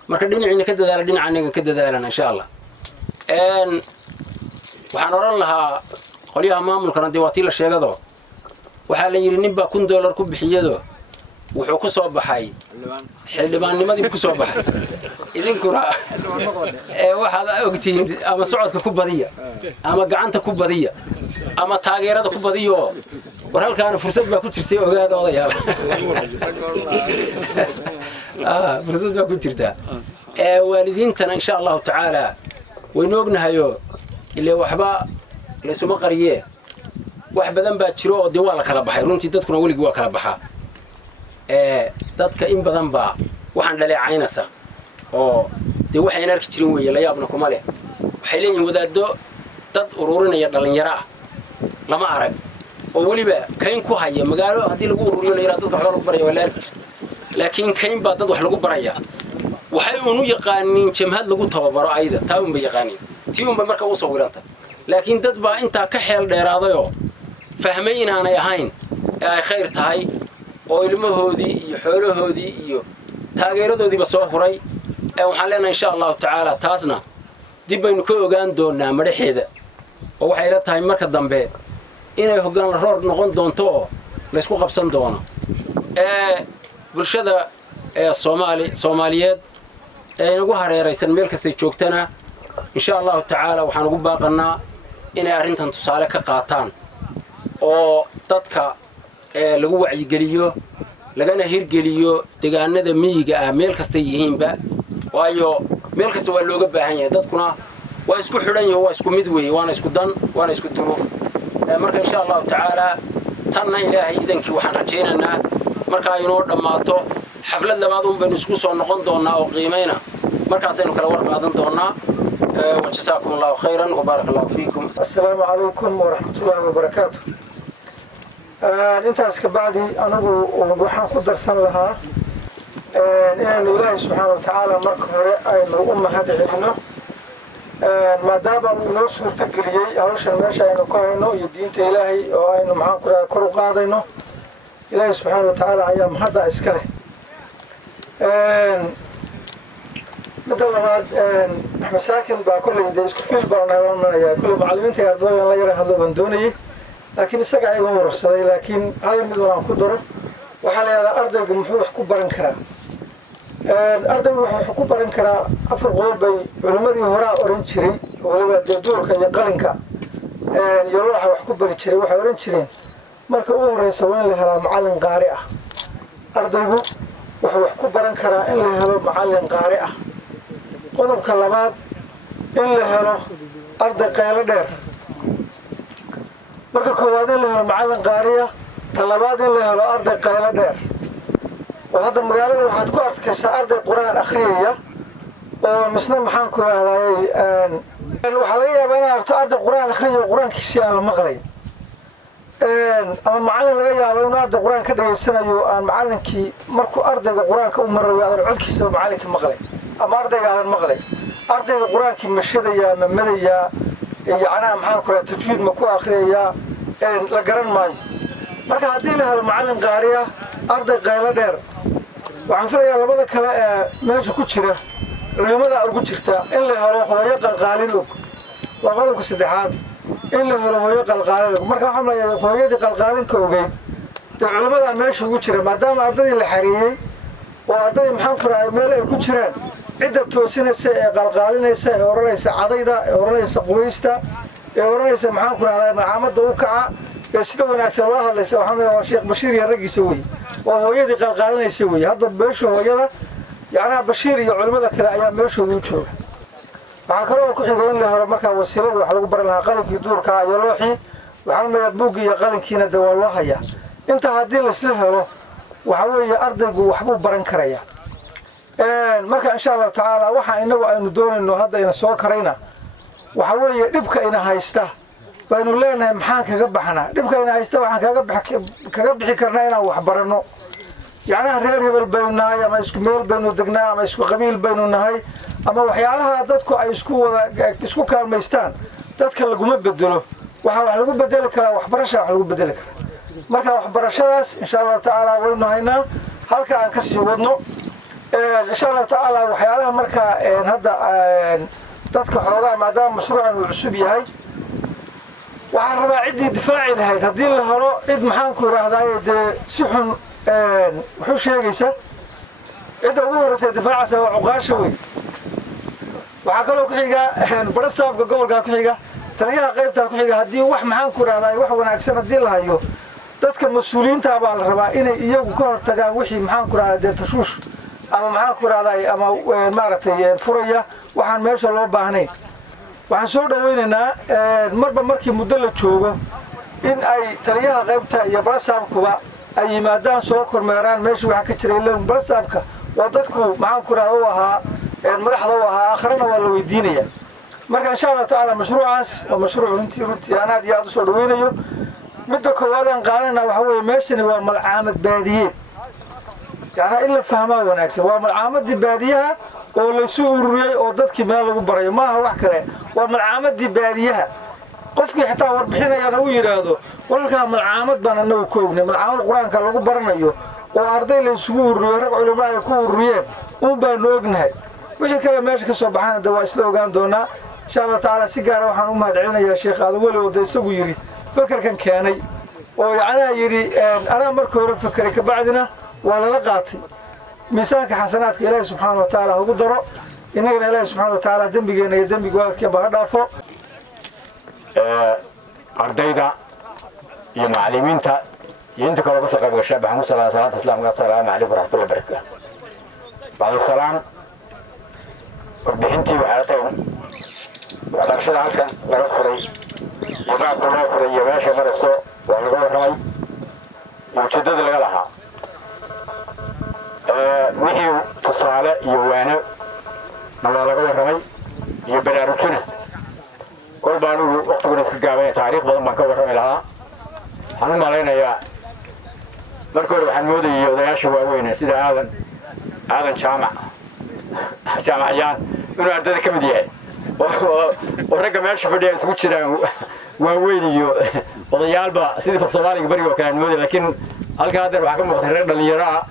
marka dhinaciina ka dadaala dhinacaanagan ka dadaalana insha allah waxaan odhan lahaa qolyaha maamulkana dee waa tii la sheegado waxaa la yidhi ninbaa $1,000 ku bixiyado wuxuu ku soo baxay xildhibaannimadii ku soo baxay idinkuna waxaad ogtihiin ama socodka ku badiya ama gacanta ku badiya ama taageerada ku badiyo war halkaana fursad baa ku jirtay ogaada odayaal fursad baa ku jirtaa waalidiintana insha allahu tacaala waynu ognahayo ilaa waxba laysuma qariyee wax badan baa jiro oo dee waa la kala baxay runtii dadkuna weligii waa kala baxaa dadka in badan baa waxaan dhaleecaynaysa oo dee waxayn arki jirin weeye la yaabna kuma leh waxay leeyihin wadaaddo dad ururinaya dhallinyaro ah lama arag oo weliba kayn ku haya magaalo haddii lagu ururiyo la yidhaha dadka waxba lagu baraya waa la arki jira laakiin kayn baa dad wax lagu baraya waxay unu yaqaaniin jamhad lagu tababaro ayda taa unbay yaqaaniin tii unbay marka u sawiranta laakiin dad baa intaa ka xeel dheeraadayoo fahmay inaanay ahayn ee ay khayr tahay oo ilmahoodii iyo xoolahoodii iyo taageeradoodiiba soo huray waxaan leenahay insha allahu tacaala taasna dib baynu ka ogaan doonaa madhaxeeda oo waxay la tahay marka dambe inay hoggaan la roor noqon doonto oo laysku qabsan doono bulshada soomaaliyeed ee inagu hareeraysan meel kastay joogtana insha allahu tacaala waxaan ugu baaqannaa inay arrintan tusaale ka qaataan oo dadka lagu wacyigeliyo lagana hirgeliyo deegaanada miyiga ah meel kastay yihiinba waayo meel kasta waa looga baahan yahay dadkuna waa isku xidhan yihiin waa isku mid weeye waana isku dan waana isku duruuf marka insha allahu tacaala tanna ilaahay idankii waxaan rajaynaynaa markaa inoo dhammaato xaflad labaad un baynu isku soo noqon doonnaa oo qiimayna markaasaynu kala war qaadan doonnaa وجزاكم الله خيرا وبارك الله فيكم. السلام عليكم ورحمة الله وبركاته. intaas ka bacdi anagu waxaan ku darsan lahaa inaynu ilaahay subxaana wa tacaala marka hore aynu u mahadcelino maadaama uu inoo suurtageliyey hawshan meesha aynu ku hayno iyo diinta ilaahay oo aynu maxaan ku rahay kor u qaadayno ilaahay subxaana wa tacaala ayaa mahadda iska leh. midda labaad masaakin baa kolley dee isku fiil baan nahay kolley macallimiinta iyo ardayda in la yara hadlo baan doonayay laakiin isaga iga horarsaday laakiin hal mid waan ku daro waxaa la yidhahdaa ardaygu muxuu wax ku baran karaa ardaygu wuxuu wax ku baran karaa afar qodob bay culimmadii horaa oran jiray waliba dee duurka iyo qalinka iyo looxa wax ku bari jiray waxay oran jireen marka ugu horreysa waa in la helaa macallin qaari ah ardaygu wuxuu wax ku baran karaa in la helo macallin qaari ah qodobka labaad in la helo arday qaylo dheer marka koowaad in la helo macallin qaariya talabaad in la helo arday qaylo dheer oo hadda magaalada waxaad ku arkaysaa arday qur-aan akhriyaya oo misna maxaan ku idhahdayy waxaa laga yaabaa inaad aragto arday qur-aan akhriyayo qur-aankiisii aan la maqlayn ama macallin laga yaabo inuu arday qur-aan ka dhageysanayo aan macallinkii markuu ardayga qur-aanka u marayo aadan codkiisaba macallinkii maqlay ama ardayga aadan maqlay ardayga qur-aankii ma shadayaa ma madayaa yacnaha maxaan ku idhaha tajwiid ma ku akhriyayaa la garan maayo marka haddii la helo macallin qaariya arday qaylo dheer waxaan filayaa labada kale ee meesha ku jira culimada ugu jirta in la helo hooyo qalqaalin og waa qodobka saddexaad in la helo hooyo qalqaalin og marka waxaan leeyahay hooyadii qalqaalinka ogeyd dee culimadaa meesha ugu jira maadaama ardaydii la xareeyey oo ardaydii maxaan ku rahay meel ay ku jiraan cidda toosinaysa ee qalqaalinaysa ee odhanaysa cadayda ee odhanaysa qubaysta ee odhanaysa maxaan ku rahdaa macaamada u kaca ee sida wanaagsan loo hadlaysa waxaan leeyahay waa sheekh bashiir iyo raggiisa wey waa hooyadii qalqaalinaysa wey hadda meesha hooyada yacnaha bashiir iyo culimmada kale ayaa meeshooda u jooga waxaa kaloo ku xigay in la helo markaa wasiiladii wax lagu baran lahaa qalinkii duurka iyo looxii waxaan leeyahay buuggii iyo qalinkiina dee waa loo hayaa inta haddii laysla helo waxa weeye ardaygu waxbuu baran karaya marka insha allahu tacaala waxa inagu aynu doonayno hadda ina soo karayna waxa weeye dhibka ina haysta baynu leenahay maxaan kaga baxnaa dhibka ina haysta waxaan kaga bixi karnaa inaan wax baranno yacnaha reer hebel baynu nahay ama isku meel baynu degnaa ama isku qabiil baynu nahay ama waxyaalaha dadku ay isku kaalmaystaan dadka laguma bedelo waxaa wax lagu bedeli karaa waxbarasha wax lagu bedeli karaa marka waxbarashadaas insha allahu tacaala waynu haynaa halka aan kasii wadno insha allahu tacaala waxyaalaha markaa hadda dadka xoogaa maadaama mashruucan uu cusub yahay waxaan rabaa ciddii difaaci lahayd haddii la helo cid maxaan ku idhaahdaye dee si xun wuxuu sheegaysa cidda ugu horreysa difaacaysa waa cuqaasha wey waxaa kaloo ku xiga barasaabka gobolkaa ku xiga taliyaha qaybtaa ku xiga haddii wax maxaan ku idhahdaye wax wanaagsan haddii la hayo dadka mas-uuliyiinta baa la rabaa inay iyagu ka hortagaan wixii maxaan ku idhahdaa dee tashuush ama maxaan ku idhahdaye ama maaragtay furaya waxaan meesha loo baahnayn waxaan soo dhawaynaynaa marba markii muddo la joogo in ay taliyaha qaybta iyo barasaabkuba ay yimaadaan soo kormeeraan meesha waxaa ka jira ilan barasaabka waa dadku maxaan ku idhahda u ahaa madaxda u ahaa aakharana waa la weydiinaya marka insha allahu tacaala mashruucaas waa mashruuc runtii aan aad iyo aad u soo dhawaynayo midda koowaad aan qaadanayna waxa weeye meeshani waa malcaamad baadiyeed yacnaa in la fahmaa wanaagsan waa malcaamadii baadiyaha oo laysu ururiyey oo dadkii meel lagu barayo maaha wax kale waa malcaamadii baadiyaha qofkii xitaa warbixinayana u yidhaahdo walkaa malcaamad baan anagu ka ognay malcaamad qur-aanka lagu baranayo oo arday laysugu ururiyo rag culimo ay ku ururiyeen uun baanu ognahay wixii kale meesha ka soo baxaana de waa isla ogaan doonaa insha allahu tacaala si gaara waxaan u mahadcelinayaa sheekh aadan weli oo de isagu yidhi fakarkan keenay oo yacnaha yidhi anaa markii hore fakeray kabacdina waa lala qaatay miisaanka xasanaadka ilaahay subxaana wa tacaala ugu daro innagana ilaahay subxaana wa tacaala dembigeena iyo dembiga waalidkeenba ha dhaafo ardayda iyo macallimiinta iyo inta kale uga soo qayb gashay waxaan ku salaamay salaanta islaamka assalaamu calaykum waraxmatullahi wabarakaatu bacda salaam warbixintii waxaa la tahay waxbarashada halkan laga furay iyo qaabka loo furay iyo meesha marayso waa laga warramay iyo ujeeddada laga lahaa wixii tusaale iyo waano na waa laga warramay iyo baraarujina kol baan ugu waqtiguna iska gaabanya taariikh badan baan ka warrami lahaa waxaan u malaynayaa marka hore waxaan moodayay odayaasha waaweyne sida aadan jaamacyaan inuu ardayda ka mid yahay oo ragga meesha fadhiya isugu jiraan waaweyn iyo odayaalba sidii far soomaaliga bariga oo kale aan moodaya laakiin halkaa haddeer waxaa ka muuqtay reer dhallinyaro ah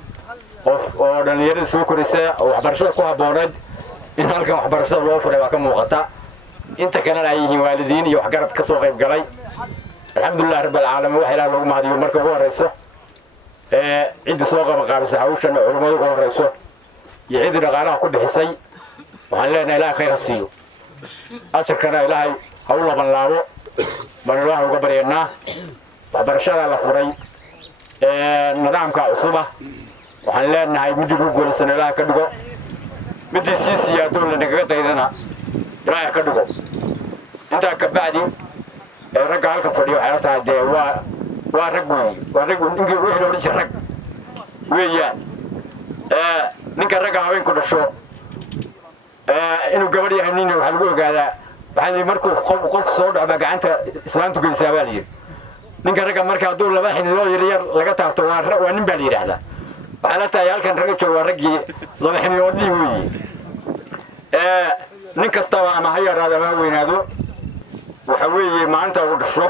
oo dhallinyarada soo koraysa oo waxbarashada ku habbooneed in halkan waxbarashada loo furay baa ka muuqata inta kalena ay yihiin waalidiin iyo waxgarad ka soo qayb galay alxamdulilah rabbilcaalamiin wax ilaah loogu mahadiyo marka ugu horrayso cidda soo qabanqaabisay hawshan culummadu ugu horrayso iyo ciddii dhaqaalaha ku bixisay waxaan leenahay ilaahay khayr ha siiyo ajarkana ilaahay ha u laban laabo baan ilaahay uga baryanaa waxbarashada la furay nidaamka cusuba waxaan leenahay midii ku guulaysan ilaahay ka dhigo midii sii siyaadoo lanagaga daydana ilaahay ka dhigo intaa ka bacdi ragga halkan fadhiyo waxay la tahay dee waa rag weeye waa rag ninkii wixii la odhan jiray rag weeyaan ninka ragga haweenku dhasho inuu gabadh yahay nin waxaa lagu ogaadaa waxaa la yidhi markuu qofku soo dhaco baa gacanta islaantu gelisaa baa la yidhi ninka ragga marka hadduu laba xinidood yaryar laga taabto waa nin baa la yidhaahdaa waxaa la tahay halkan ragga jooga waa raggii laba xinidoodlii weeye nin kastaba ama ha yaraado ama ha weynaado waxa weeye maalinta ugu dhasho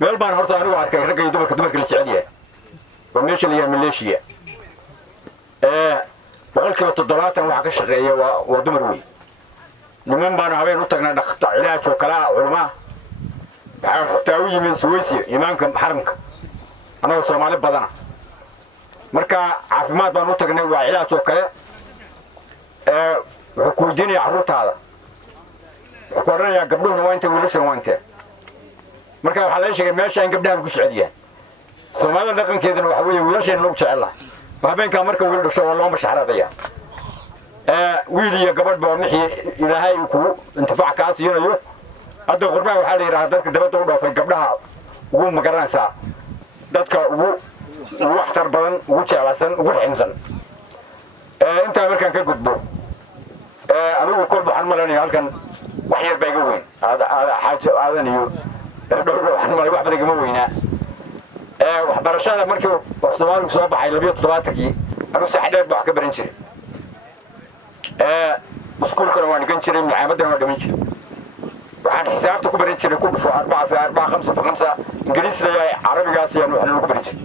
meel baan horta anigu arkay ragga iyo dumarka la jecel yahay waa meesha la yidhaha maleeshiya boqolkiiba 70 waxa ka shaqeeya waa dumar wey niman baan habeen u tagnay dhaqta cilaaj oo kala culama waxaan xitaa u yimid Suwaysi imaamka xaramka anaga Soomaali badana marka caafimaad baan u tagnay waa cilaaj oo kale wuxuu ku diinaya carruurtaada wuxuu ku oranayaa gabdhuhuna waa intay wiilashan waa intee marka waxaa la sheegay meesha in gabdhaha ku socdiyaan Soomaalida dhaqankeedana waxa weeye wiilashan lagu jecel lahaa habeenka marka wiil dhasho waa loo mashaxradaya wiil iyo gabadh baa mixii ilaahay ku intifaac ka siinayo hadda qurbaa waxa la yiraahdaa dadka dabada u dhaafay gabdhaha ugu magaranaysa dadka ugu waxtar badan ugu jecelasan ugu ximsan inta markaan ka gudbo anigu kol waxaan malanayaa halkan wax yar bay iga weyn xaajo aadan iyo dhowr waxaan malay wax badan igama weynaa waxbarashada markii Soomaaligu soo baxay 27kii anigu sax dheer baa ka baran jiray iskuulkana waan dhigan jiray macaamadan waan dhiman jiray waxaan xisaabta ku baran jiray ku dhufo 4 في 4 5 في 5 ingiriisiga iyo carabigaas ayaan wax lagu baran jiray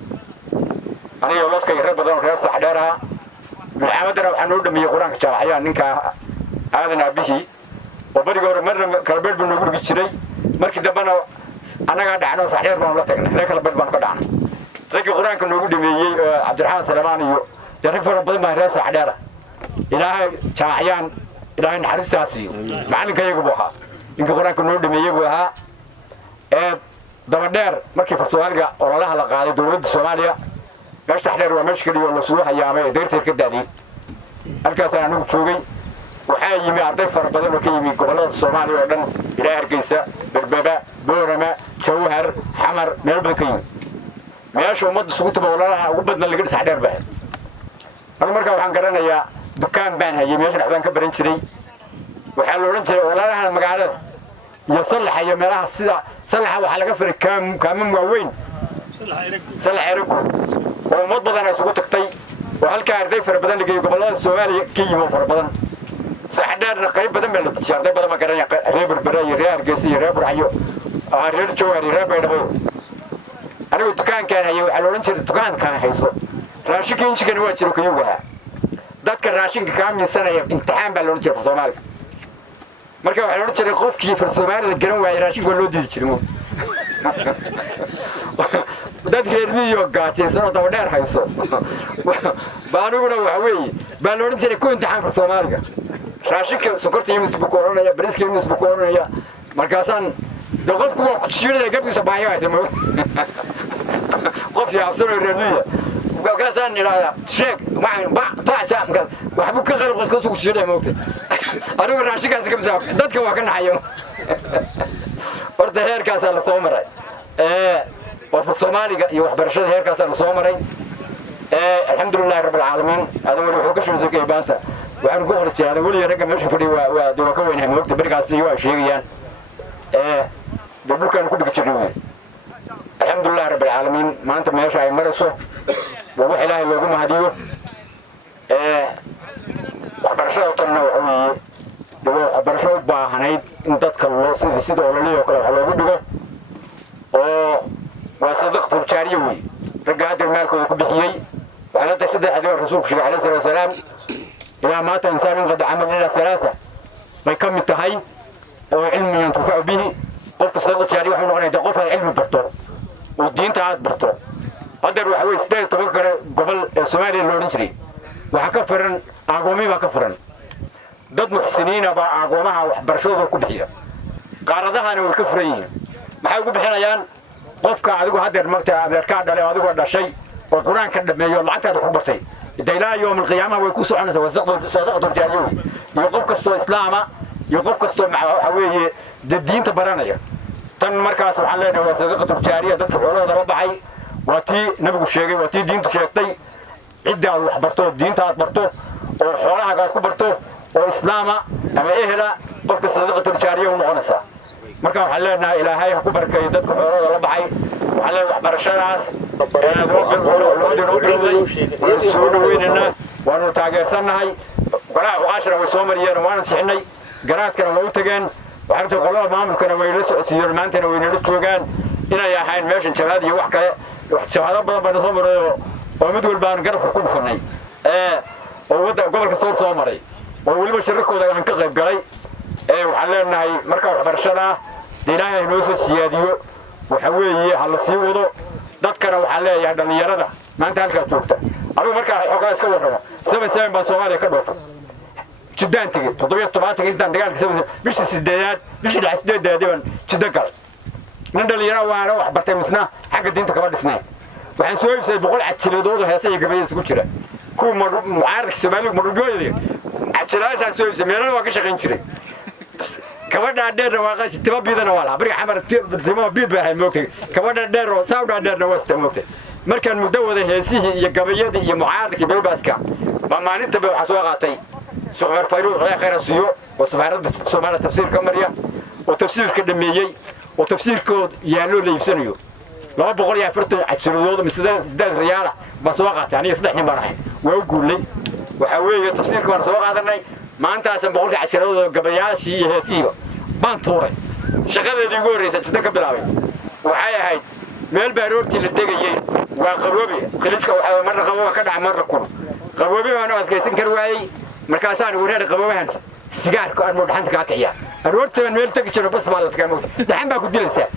aniga lodka reer badan oo reer sax dheer ah macaamadan waxaan noo dhamiyay quraanka jaamacayaa ninka aadan abihi oo bariga hore marna kala beed buu noogu dhigi jiray markii dambana anaga dhacno sax dheer baan la tagnay reer kala beed baan ka dhacnay ragii quraanka noogu dhameeyay Cabdiraxmaan Salamaan iyo rag fara badan baa reer sax dheer ilaahay jaamacayaan ilaahay naxariistaasi macalinkayagu buu ahaa inka quraanka noo dhameeyay buu ahaa daba dheer markii Soomaaliga ololaha la qaaday dawladda Soomaaliya meesha sax dheer waa meesha kaliya oo la soo hayaamay deerteed ka daadiyay halkaas aan ugu joogay waxaa yimi arday fara badan oo ka yimi gobolada Soomaaliya oo dhan ilaa Hargeysa Berbera Boorama Jawhar Xamar meel badan ka yimi meesha ummadda isugu taboolanaha ugu badna laga sax dheer baa aniga markaa waxaan garanayaa dukaan baan hayay meesha dhexdaan ka baran jiray waxaa la oran jiray walaalaha magaalada iyo salaxa iyo meelaha sida salaxa waxa laga firay kaamam waaweyn salaxa eragu oo ummad badan ay isugu tagtay oo halka arday fara badan laga gobolada Soomaaliya ka yimo fara badan sax dheerna qayb badan baa la dejiyay arday badan ma garanaya reer Berbera iyo reer Hargeysa iyo reer Burxayo reer Jawhar iyo reer Baydhabo anigu dukaankaan hayay waxa la oran jiray dukaankaan hayso raashinka injigana waa jiro kayuga dadka raashinka ka miisanaya imtixaan baa la oran jiray Soomaaliga marka waxa la oran jiray qofkii Soomaaliga garan waayay raashinka loo diidi jiray dad reer miyo gaajaysan oo daba dheer hayso baa aniguna waxa weeye baa la odhan jiray ku imtixaanka soomaaliga raashinka sokorta iyo misbu ku odhanaya bariiska iyo misbu ku odhanaya markaasaan de qofku waa ku jiiraya gabkiisa baahi haysa ma qof yaabsanoo reer miya markaasaan idhaahdaa sheeg waxbuu ka qalab qodka ku jiiraya moogta anigu raashinkaasi ka misaa dadka waa ka naxayo horta heerkaasaa la soo maray وفي الصومالي وحبرشة هيك كسر الصومالي الحمد لله رب العالمين هذا هو الحكش من زكاة بانتا وعن قولة هذا هو اللي رقم مش فري ودوكوين هم وقت برجع سيوا شيء يعني دبلو كانوا كل كتير الحمد لله رب العالمين ما أنت ما يشاي مرسو ووحي الله اللي يقوم هديه وحبرشة وطننا وحوي وحبرشة باهنايد نتذكر الله سيد ولا ليه وكله حلو بدو وصدقت الشاريوي رجعت المال كله كبحيي وعلى تسد حديث الرسول صلى الله عليه وسلم إذا مات إنسان قد عمل لنا ثلاثة ما يكمل التهي أو علم ينتفع به قف صدقت الشاريوي وحنا نقول قف العلم برتو والدين تعاد برتو هذا روح هو يستاهل تفكر قبل السومالي اللي نشري وحكفرن أقومي ما كفرن ضد محسنين أبا أقومها وحبرشوه كبحية قاردها أنا وكفرين ما حيقول بحنايان qofka adigu hadeer magta adeerka dhalay adigu dhashay oo quraanka dhameeyo lacagta ku bartay ilaa yoom qiyaamaha way ku soconaysaa wasaqdo jaariyo iyo qof kasto islaama iyo qof kasto waxa weeye diinta baranaya tan markaas waxaan leenahay wasaqdo jaariyo dadka xoolahooda la baxay waa tii nabigu sheegay waa tii diintu sheegtay cidda wax barto diinta aad barto oo xoolaha ku barto oo islaama ama ehla qofka sadaqada jaariyo noqonaysaa marka waxaan leenahay ilaahay ha ku barkeeyo dadka xoolahooda la baxay waxaan leenahay waxbarashadaas soo dhaweynana waanu taageersannahay golaha uqaashana way soo mariyeen waana sixnay garaadkana waa u tageen waxaarta qolada maamulkana way la socodsiiyeen maantana way nala joogaan inay ahayn meeshan jabhad iyo wax kale jabhado badan baan soo maray oo mid walba aan garabka ku dhufanay oo gobolka soo maray oo weliba shirarkooda aan ka qayb galay waxaan leenahay marka waxbarashada ilaahay noo soo siyaadiyo waxa weeye hal sii wado dadkana waxaan leeyahay dhalinyarada maanta halka joogta anigu marka xogaa iska warramo 77 baan Soomaaliya ka dhoofay jidaan tagay 7 intaan dagaalka sabab bishii sideedaad bishii lixdeedaad baan jidda gal nin dhalinyaro waana wax bartay misna xagga diinta kama dhisnay waxaan soo iibsaday 100 cajiladoodu heesay gabayay isku jira ku mucaarad Soomaaliga marujooyay cajilaasaan soo iibsaday meelana waa ka shaqayn jiray kabadha dheer waa qashi tiba biidana wala bariga xamar tiba biid baa moogtay kabadha dheer oo saawda dheer waa isticmaaltay markaan muddo wada heesihii iyo gabayada iyo mucaaradkii beelbaaska ba maalinta ba waxa soo qaatay suuqmar fayruud oo khayr asiyo oo safarada Soomaaliya tafsiir ka mariya oo tafsiirka dhameeyay oo tafsiirkood yaalo leeysanayo 240 ajiroodo misdaan 8 riyaal ba soo qaatay aniga 3 nin baan ahay waa u guulay waxa weeye tafsiirka waan soo qaadanay maanta aan boqolka casharada gabayaashii iyo heesiyo baan tuuray shaqadeedii ugu horeysay jidda ka bilaabay waxay ahayd meel baaroortii la tegayay waa qaboobi khaliiska waxa marna qabooba ka dhac marna kun qaboobi baan adkaysan kar waayay markaasaan wareer qaboobahan sigaarka aan mudhaxanta ka kiciya aroortii meel tagi jiro bas baa la tagaa dhaxan baa ku dilaysaa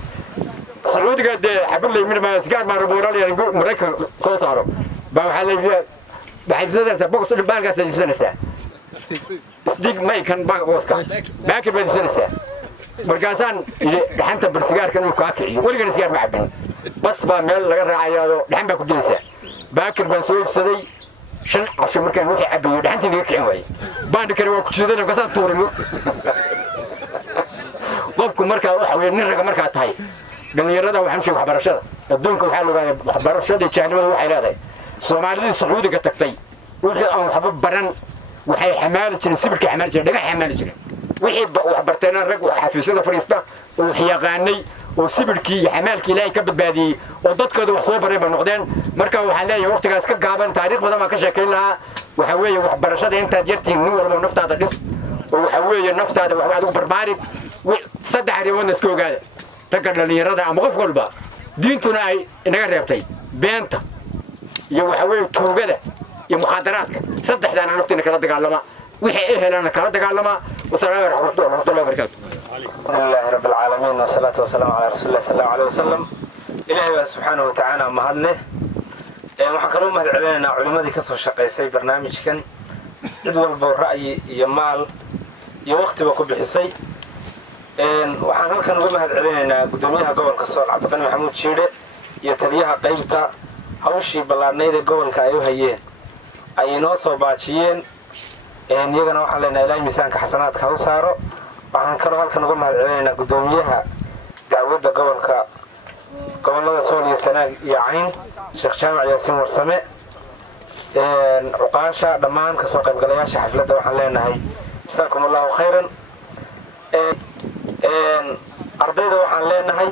sacuudiga de xabadlay mid ma sigaar ma raboolal yaan maraykan soo saaro baa waxa la baxaysadasa boqos dhibaalkaas aysanaysaa isdig may kan booska baakir baa disanaysaa markaasaan dhaxanta barsigaarka inuu ka kiciyo weligan sigaar ma cabin bas baa meel laga raacayo dhaxan baa ku dilaysaa baakir baan soo iibsaday 5 casho markaan wixii cabiyo dhaxantii laga kicin waayay baan kale waa ku jiiday markaasaan tuuray qofku markaa waxa weeye nin raga markaa tahay dhalinyarada waxaan sheegay waxbarashada adduunka waxaa lagu leeyahay waxbarashada jaanibada waxay leedahay Soomaalida Sacuudiga tagtay wixii aan waxba baran waxay xamaali jireen sibirka xamaali jireen dhagax xamaali jireen wixii wax barteen rag xafiisyada fariista oo yaqaanay oo sibirkii iyo xamaalkii ilaahay ka badbaadiyay oo dadkooda wax soo baray ba noqdeen marka waxaan leeyahay waqtigaas ka gaaban taariikh badan ma ka sheekayn lahaa waxa weeye waxbarashada intaad yartiin nin walba naftaada dhis oo waxa weeye naftaada wax aad u barbaari saddex arrimood iska ogaada ragga dhalinyarada ama qof walba diintuna ay inaga reebtay beenta iyo waxa weeye tuugada iyo mukhadaraadka saddexdana naftina kala dagaalama wixii ay helaan kala dagaalama wasalaam warahmatullahi wabarakatuh alhamdulillahi rabbil alamin wassalatu wassalamu ala rasulillah sallallahu alayhi wasallam إلهي سبحانه وتعالى مهدنا waxaan kaloo mahad celinaynaa culimadii ka soo shaqaysay barnaamijkan cid walba ra'yi iyo maal iyo waqtiba ku bixisay waxaan halkan uga mahad celinaynaa gudoomiyaha gobolka Sool Cabdiqani Maxamuud Jiide iyo taliyaha qaybta hawshii ballaadhnayd ee gobolka ay u hayeen ay inoo soo baajiyeen iyagana waxaan leenahay ilaahay miisaanka xasanaadka u saaro waxaan kaloo halkan uga mahad celinaynaa gudoomiyaha dacwadda gobolada Sool iyo Sanaag iyo Cayn Sheekh Jaamac Yaasiin Warsame عقاشة دمان كسو قيبقلياشا حفلة waxaan leenahay جزاكم الله خيرا ardayda waxaan leenahay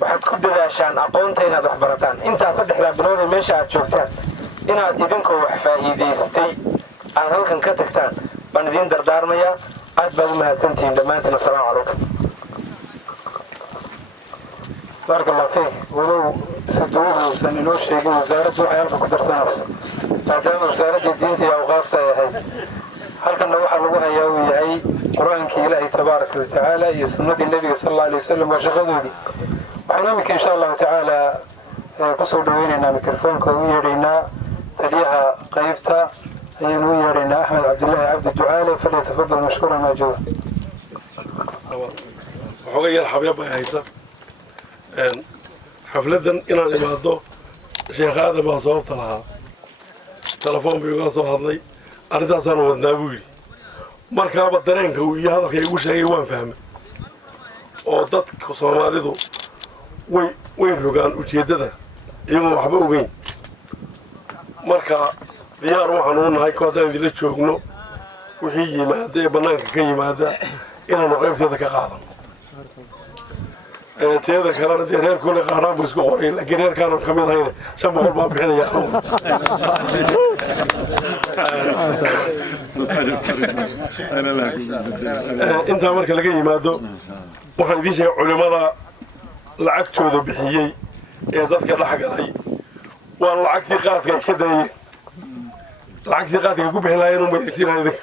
waxaad ku dadaashaan aqoonta inaad wax barataan inta saddexda bilood ee meesha aad joogtaan inaad idinkoo wax faa'iideystay aad halkan ka tagtaan baan idin dardaarmayaa aad baad u mahadsantihiin dhammaantiin assalaamu calaykum بارك الله فيك ولو سدوه سنينو شيء وزارة وحيال بقدر سنوس بعدين وزارة الدين تي أوقافها يا هاي هل كان نوح الله يا هاي قرآن كي إلهي تبارك وتعالى يسنة النبي صلى الله عليه وسلم وشغله دي وعنامك إن شاء الله تعالى قصر دويننا ميكروفون كويرنا تليها قيبتا ينويرنا أحمد عبد الله عبد الدعالي فليتفضل مشكورا ماجورا وحوغي الحبيب يا هيثم xafladan inaan imaado sheekh aadan baa sababta lahaa telefoon buu iga soo hadlay arrintaasaan wadnaa buu yidhi markaaba dareenka uu iyo hadalka igu sheegay waan fahmay oo dadka soomaalidu way rogaan ujeeddada iyagoo waxba ogeyn marka diyaar waxaan u nahay ko haddaan idinla joogno wixii yimaada ee bannaanka ka yimaada inaanu qaybteeda ka qaadano teeda kalena dee reer kule qaaraan buu isku qoray laakiin reerkaanan ka mid ahayna 500 baan bixinaya intaa marka laga yimaado waxaan idiin sheegay culimada lacagtooda bixiyey ee dadka dhex galay waa lacagtii qaadka ay ka dayeen lacagtii qaadka ay ku bixin lahaayeen uma isiinaya idinka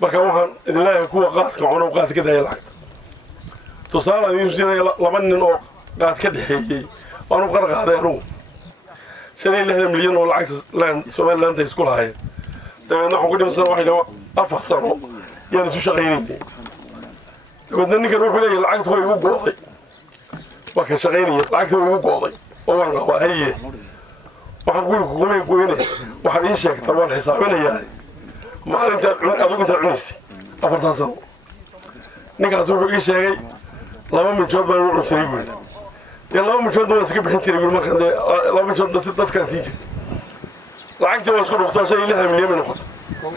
marka waxaan idin leeyahay kuwa qaadka cuno qaadka ka daya lacagta tusaale ayuu siinaya laba nin oo qaad ka dhaxeeyay waanu qarqaaday anugu 65 milyan oo lacagta Soomaaliland ay isku lahaayeen dabeedna waxaan ku dhimsan waxay dhawa 4 sano yaan isu shaqaynayay dabeedna ninkan wuxuu leeyahay lacagta way igu gooday waa ka shaqaynayay lacagta way igu gooday oo waan qabaa haye waxaan ku kumay gooyne waxaan ii sheegtay waan xisaabinayaa maalinta adigu inta cunisi 4 sano ninkaas wuxuu ii sheegay laba mijood baan ugu cunsiray buuri dee laba mijood baan iska bixin jiray buuri markaan dee laba mijood si dadkaan siin jiray lacagtii waan isku dhuftaa 65 milyan bay noqotay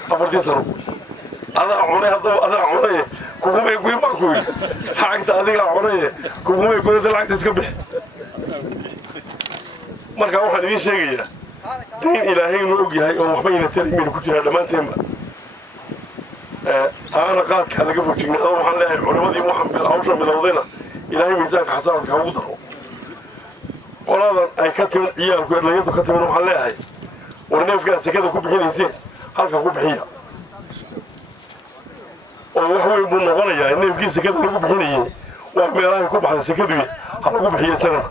4 sano adaa cunay haddaba adaa cunay kugumay goyn baan ku yidhi lacagta adigaa cunay kugumay goynta lacagta iska bixi marka waxaan idiin sheegayaa dayn ilaahay inuu og yahay oo waxba ina tarimayna ku jiraa dhammaanteenba أنا قاعد كان لقفه شيء هذا وحنا له علماء محمد بالعوشة من الوضينا إلهي ميزان حسنات كوضره ولا أي كتم عيال كل اللي يدو كتم منهم حلا هاي ورنيف قاعد سكده كوب حين يزين هلك كوب حيا وهو يبون نغني يعني النيف قاعد سكده كوب حين يجي وملاهي كوب حد سكده هلا كوب حيا سنة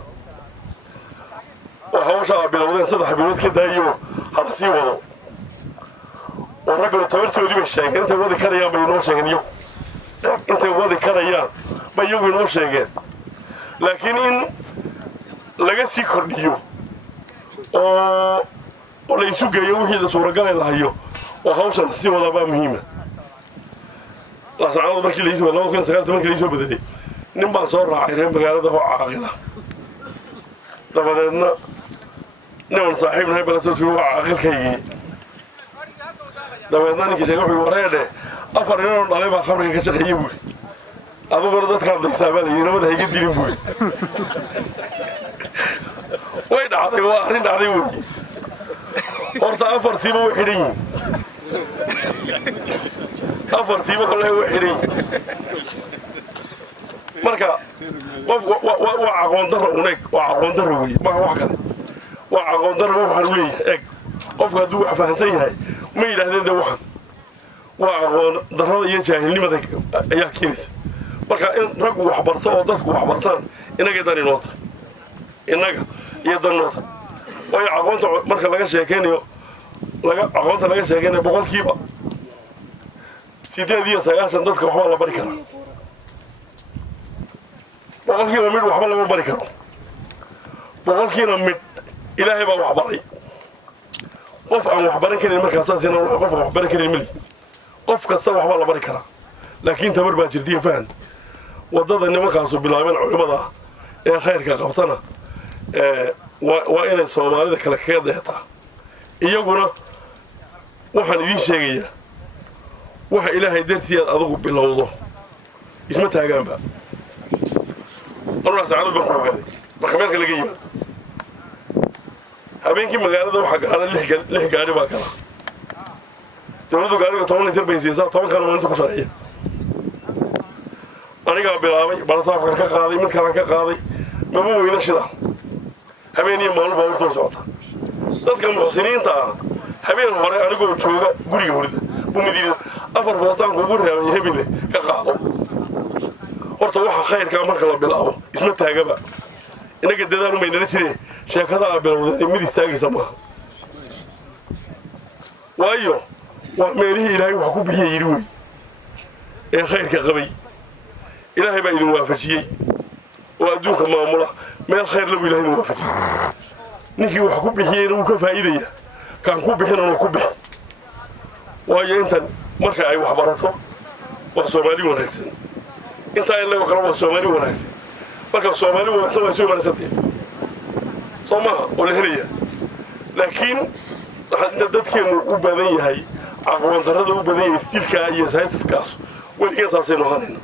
وحوشة بالوضين صدح بالوض كده أيوه هذا سيوه والرجل تبرتوا دي بالشيء أنت وضي كريان بينوش يجنيو أنت وضي كريان بينوش يجن لكن إن لقيت كرديو ولا يسوق يومي لصورة قال الله يو وهاوش السي ولا بقى مهمة لا سعاد مركي ليسوا الله كان سكرت مركي ليسوا بدري نبى صور عيرين بقى هذا هو عاقلة لما نقول صاحبنا هاي بلسوس هو عاقل كي dabeedna ninkii sheegay wuxuu wareede 4 nin oo dhalay baa khamriga ka shaqeeyay buuri adigu dadka hadlaysaa baa la nabad hayga dilin buuri way dhacday waa arrin dhacday weey horta 4 tiiba way xidhan yihiin 4 tiiba kale way xidhan yihiin marka qof waa aqoon darro uneeg waa aqoon darro weey ma wax kale waa aqoon darro waxaan u leeyahay qofka hadduu wax fahansan yahay ما يلهدين ده واحد وعقول ضرر يجاهل لما ذاك أيها كنيسة مركا إن رجوا وحبرتان وضدك وحبرتان إن جداني نوطة innaga iyo dannooda waayo aqoonta marka laga sheekaynayo aqoonta laga sheekaynayo boqolkiiba 98 dadka waxba la bari karaa boqolkiiba mid waxba lama bari karo boqolkiina mid ilaahay baa wax baray qof aan wax baran karin markaasaasina qof wax baran karin mali qof kasta waxba la bari karaa laakiin tabar baa jirtiyo fahan wadada nimankaasu bilaabeen culimada ee khayrka qabtana waa inay soomaalida kale kaga deetaa iyaguna waxaan idiin sheegayaa waxa ilaahay dartii aad adigu bilowdo isma taagaanba anuu saacad baan ku ogaaday marka meelka laga yimaado habeenkii magaalada waxaa gaala 6 gaari baa gala dawladdu gaariga 10 litir bay siisaa 10 kan maalinta ku shaqeeya anigaa bilaabay barasaabkan ka qaaday mid kalan ka qaaday maba weyna shida habeeniyo maalin baa u socota dadka muxsiniinta ah habeen hore anigoo jooga guriga horida bumidina afar foostaanku ugu reebay hebile ka qaado horta waxa khayrka marka la bilaabo isma taagaba inaga dadaal ma inala jireen sheekada bilowday mid istaagaysa ma waayo waa meelihii ilaahay wax ku bixiyay yiri way ee khayrka qabay ilaahay baa idin waafajiyay oo adduunka maamula meel khayr la ilaahay idin waafajiyay ninkii wax ku bixiyay inuu ka faa'iideeyo kan ku bixinana ku bixi waayo intan marka ay wax barato wax Soomaali wanaagsan inta ay leeyahay wax Soomaali wanaagsan marka Soomaali wanaagsan way soo marasatay Soomaa oo la helaya laakiin dadkeenu u badan yahay aqoon darrada u badan yahay istilka iyo sayniskaas weligeed saasay noqonayna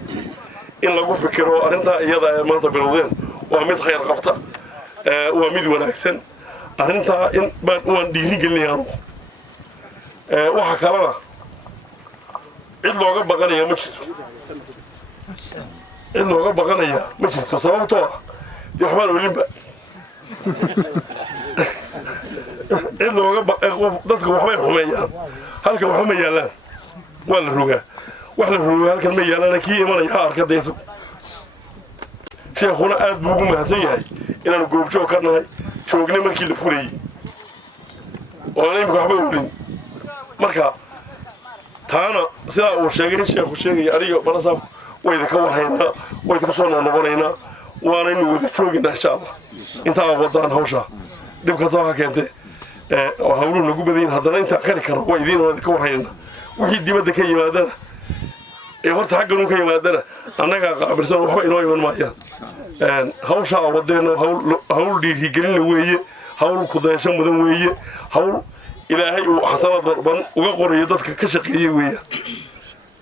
in lagu fikiro arrinta iyada ay maanta bilowdeen waa mid khayr qabta waa mid wanaagsan arrinta in baan waan dhiirigelinayaa waxa kalena cid looga baqanaya ma jirto cid looga baqanaya ma jirto sababtoo ah dee waxbaan olinba cid looga dadka waxbay xumeeyaan halka waxba ma yaalaan waa la rogaa wax la rogaa halkan ma yaalaan kii imanaya ha arka deyso sheekhuna aad buu ugu mahadsan yahay inaanu goobjoog ka nahay joognay markii la furayay oo aan imika waxba olin marka taana sidaa uu sheegay sheekhu sheegaya aniga barasaab wayda ka warhaynaa wayda ku soo noqonaynaa waanaynu wada joogaynaa insha allah intaa wadaan hawsha dhibka soo ka keentay hawluhu nagu badayin haddana intaan kari karo waa idiin wada ka warhaynaa wixii dibadda ka yimaadana ee horta xaggan ka yimaadana annagaa qaabilsan waxba inoo iman maayaan hawsha wadeena hawl dhiirigelin weeye hawl ku dayasho mudan weeye hawl ilaahay uu xasanaad badan uga qorayo dadka ka shaqeeyay weeye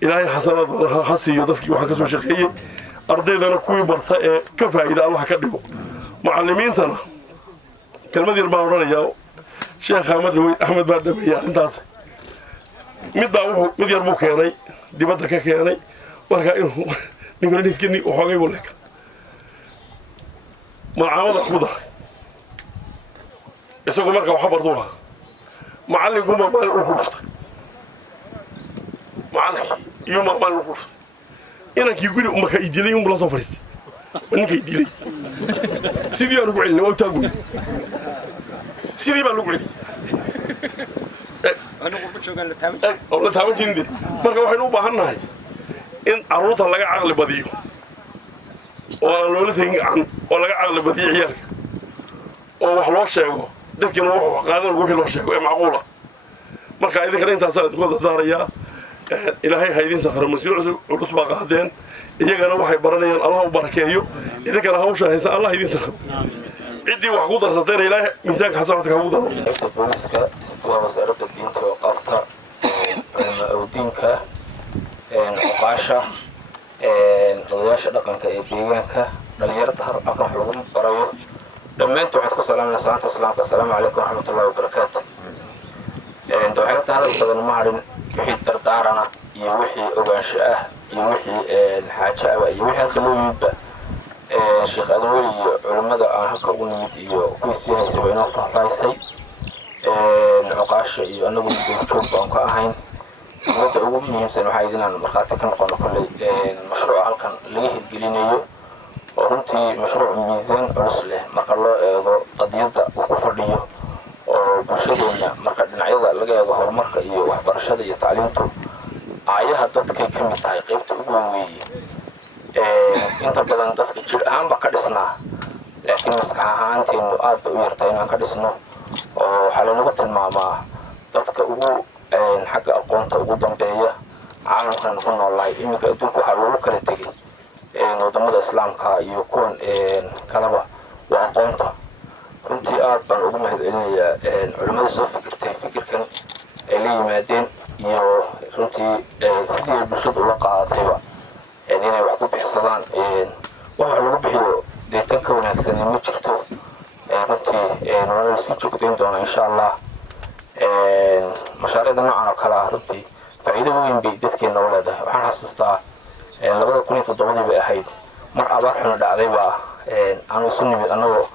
ilaahay xasanaad badan ha siiyo dadkii waxa ka soo shaqeeyay ardaydana kuwii barta ee ka faa'iida Allah ka dhigo macallimiintana kelmad yar baan oranayaa sheekh Ahmed baa dhameeyay intaas mid yar buu keenay dibadda ka keenay marka inuu ninka niskini oo xoogay buu leeyahay macaamada ku dar isagu marka waxa barto laha macallinku ma maalin u kuftay macallinku iyo ma maalin u kuftay inankii guri marka idilay un bula soo fariistay ninka idilay sidii aan ugu celin oo taagu sidii baan ugu celin oo la taaban jirin marka waxaynu u baahannahay in carruurta laga caqli badiyo oo aan loola tegin gacan oo laga caqli badiyo ciyaalka oo wax loo sheego dadkina wax qaadan wixii loo sheego ee macquula marka idinkana intaas aad ku dadaarayaa ilaahay ha idin sakhro masuuliyiin culus baa qaadeen iyagana waxay baranayaan Allah u barakeeyo idinkana hawsha haysan Allah idin sakhro cidii wax ku darsateen ilaahay miisaanka xasanaadka ugu daro booliska waa wasaaradda diinta oo qabta awdiinka oqaasha odayaasha dhaqanka ee deegaanka dhalinyarada aqoon wax lagu barayo dhammaantood waxaad ku salaamaysaa salaanta islaamka assalaamu calaykum waraxmatullaahi wabarakaatuh waxay tahay badan ma harin wixii dardaarana iyo wixii ogaansho ah iyo wixii xaajo ah iyo wixii halka loo yimidba sheekh adawali iyo culimada aan halka ugu nimid iyo kuwii sii haysay waa inoo faahfaahisay oqaasha iyo anagu joog baan ka ahayn dibadda ugu muhiimsan waxaa idinaan markhaati ka noqono kolley mashruuca halkan laga hirgelinayo oo runtii mashruuc miisaan culus leh marka loo eego qadiyadda uu ku fadhiyo oo bulshadeena marka dhinacyada laga eego horumarka iyo waxbarashada iyo tacliintu aayaha dadkay ka mid tahay qaybta ugu weeye inta badan dadka jir ahaanba ka dhisnaa laakiin maskax ahaanteenu aad bay u yartahay inaan ka dhisno oo waxaa lanagu tilmaamaa dadka ugu xagga aqoonta ugu dambeeya caalamkan ku noolahay iminka adduunka waxaa loogu kala tegay wadamada islaamka iyo kuwan kaleba waa aqoonta runtii aad baan ugu mahadcelinayaa culimmada soo fikirtay fikirkan ay la yimaadeen iyo runtii sidii ay bulshadu ula qaadatayba inay wax ku bixsadaan wax lagu bixiyo deetan ka wanaagsan ma jirto runtii waa sii joogdayn doonaa insha allah mashaariicda noocan oo kale ah runtii faa'iido weyn bay dadkeena u leedahay waxaan xasuustaa 2007 bay ahayd mar abaar xuna dhacday baa aanu isu nimid annagoo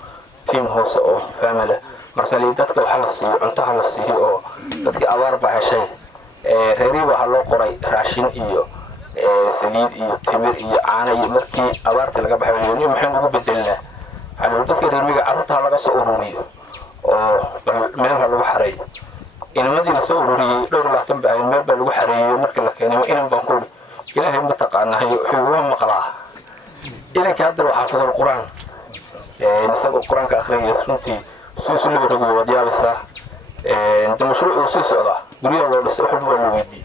tiim hoose oo family marsalii dadka waxa la siiyo cuntaha la siiyo oo dadkii abaar baa heshay reerihi waxaa loo qoray raashin iyo saliid iyo timir iyo caano iyo markii abaartii laga baxay nin maxay ugu bedelnaa waxaa dadka reermiga carruurta laga soo ururiyo oo meelaha lagu xareeyo inamadii la soo ururiyey dhowr laatan baa meel baa lagu xareeyay markii la keenay inan baan ku ilaahay ma taqaanahay wuxuu maqlaa inanka hadda waxaa xaafidul quraan isagoo quraanka akhriyo runtii soo liberagu wadiyaalisa inta mashruucu soo socda guriga loo dhisay wuxuu loo weydiiyay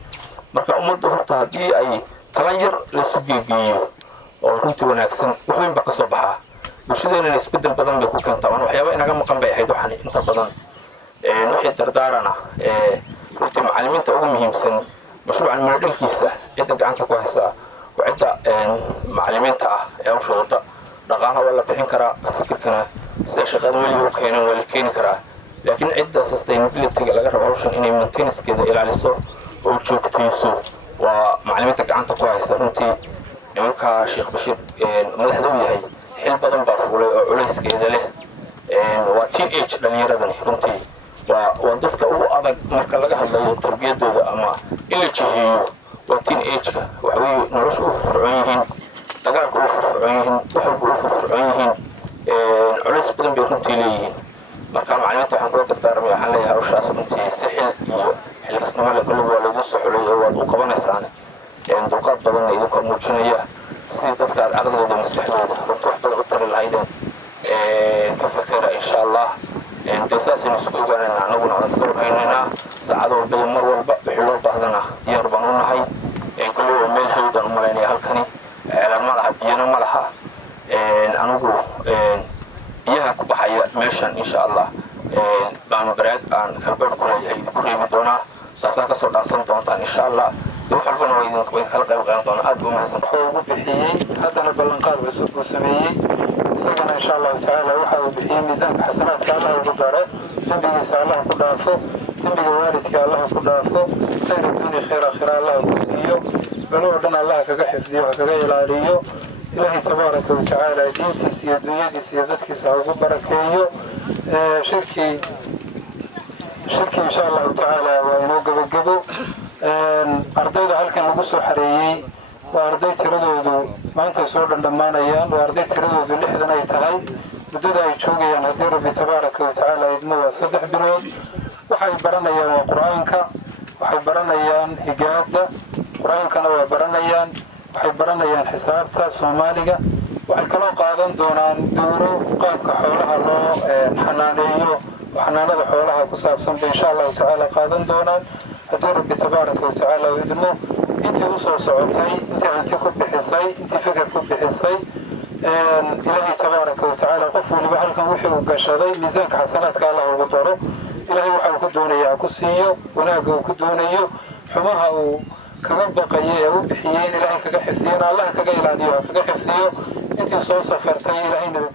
marka ummaddu horta haddii ay talan yar la sugeeyo oo runtii wanaagsan wax weyn ba ka soo baxaa bulshadeena isbedel badan bay ku keentaa waxyaabo inaga maqan bay ahayd waxaan inta badan wixii dardaarana runtii macallimiinta ugu muhiimsan mashruucan madhalkiisa cidda gacanta ku haysaa waa cidda macallimiinta ah ee hawsha wada dhaqaalaha waa la bixin karaa fikirkana sida shaqada weli u keenan waa la keeni karaa laakiin cidda sustainability-ga laga rabo hawshan inay maintenance-keeda ilaaliso oo joogtayso waa macallimiinta gacanta ku haysa runtii nimanka sheekh bashiir madaxda u yahay xil badan baa fuulay oo culayskeeda leh waa teenage dhallinyaradani runtii waa dadka ugu adag marka laga hadlayo tarbiyadooda ama in la jiheeyo waa teenage-ka waxaweye nolosha u furfurcoon yihiin dagaalka u furfurcoon yihiin wax walba u furfurcoon yihiin culays badan bay runtii leeyihiin marka macallimiinta waxaan kula dardaarmay waxaan leeyahay hawshaas runtii si xil iyo xilkasnimo le kulliba waa laydin soo xulay oo waad u qabanaysaan dulqaad badanna idinka muujinaya sidii dadka aad caqligooda maskaxdooda runtii wax badan u tari lahaydeen ka fakera insha allah dee saasaynu isugu ogaanaynaa anaguna aan ka warhaynaynaa saacad walba iyo mar walba wixii loo baahdana diyaar baan u nahay kulliba meel hawdaan u malaynaya halkani ceelaan ma laha biyana ma laha anigu biyaha ku baxaya meeshan insha allah baan baraad aan kalbeer ku leeyahay idinku reebi doonaa taasaan kasoo dhaansan doontaan insha allah wax walbana waa idin kala qayb qaadan doonaa aad buu mahadsan wuxuu ugu bixiyey haddana ballanqaad cusub buu sameeyey isagana insha allahu tacaala waxa uu bixiyey miisaanka xasanaadka allah ugu daro dembigiisa allah ku dhaafo dembiga waalidka allah ku dhaafo khayr adduunya khayr aakhira allah ku siiyo baloo dhan allah kaga xifdiyo ha kaga ilaaliyo ilaahay tabaaraka wa tacaala diintiisa iyo dunyadiisa iyo dadkiisa ha ugu barakeeyo shirkii insha allahu tacaala waa inoo gebagebo ardayda halkan lagu soo xareeyey waa arday tiradoodu maantay soo dhandhammaanayaan waa arday tiradoodu 60 ay tahay muddada ay joogayaan haddii rabbi tabaaraka wa tacaala idmo waa 3 bilood waxay baranayaan waa qur-aanka waxay baranayaan higaada qur-aankana waa baranayaan waxay baranayaan xisaabta soomaaliga waxay kaloo qaadan doonaan dowro qaabka xoolaha loo xanaaneeyo xanaanada xoolaha ku saabsan bay insha allahu tacaala qaadan doonaan haddii rabbi tabaaraka wa tacaala uu idmo intii u soo socotay intii hanti ku bixisay intii fikir ku bixisay ilaahay tabaaraka wa tacaala qof waliba halkan wixii uu gashaday miisaanka xasanaadka allah ugu daro ilaahay waxa uu ku doonayaa ku siiyo wanaagga uu ku doonayo xumaha uu kaga baqayo ee u bixiyey in ilaahay kaga xifdiyo in allah kaga ilaaliyo kaga xifdiyo intii soo safartay ilaahay nabad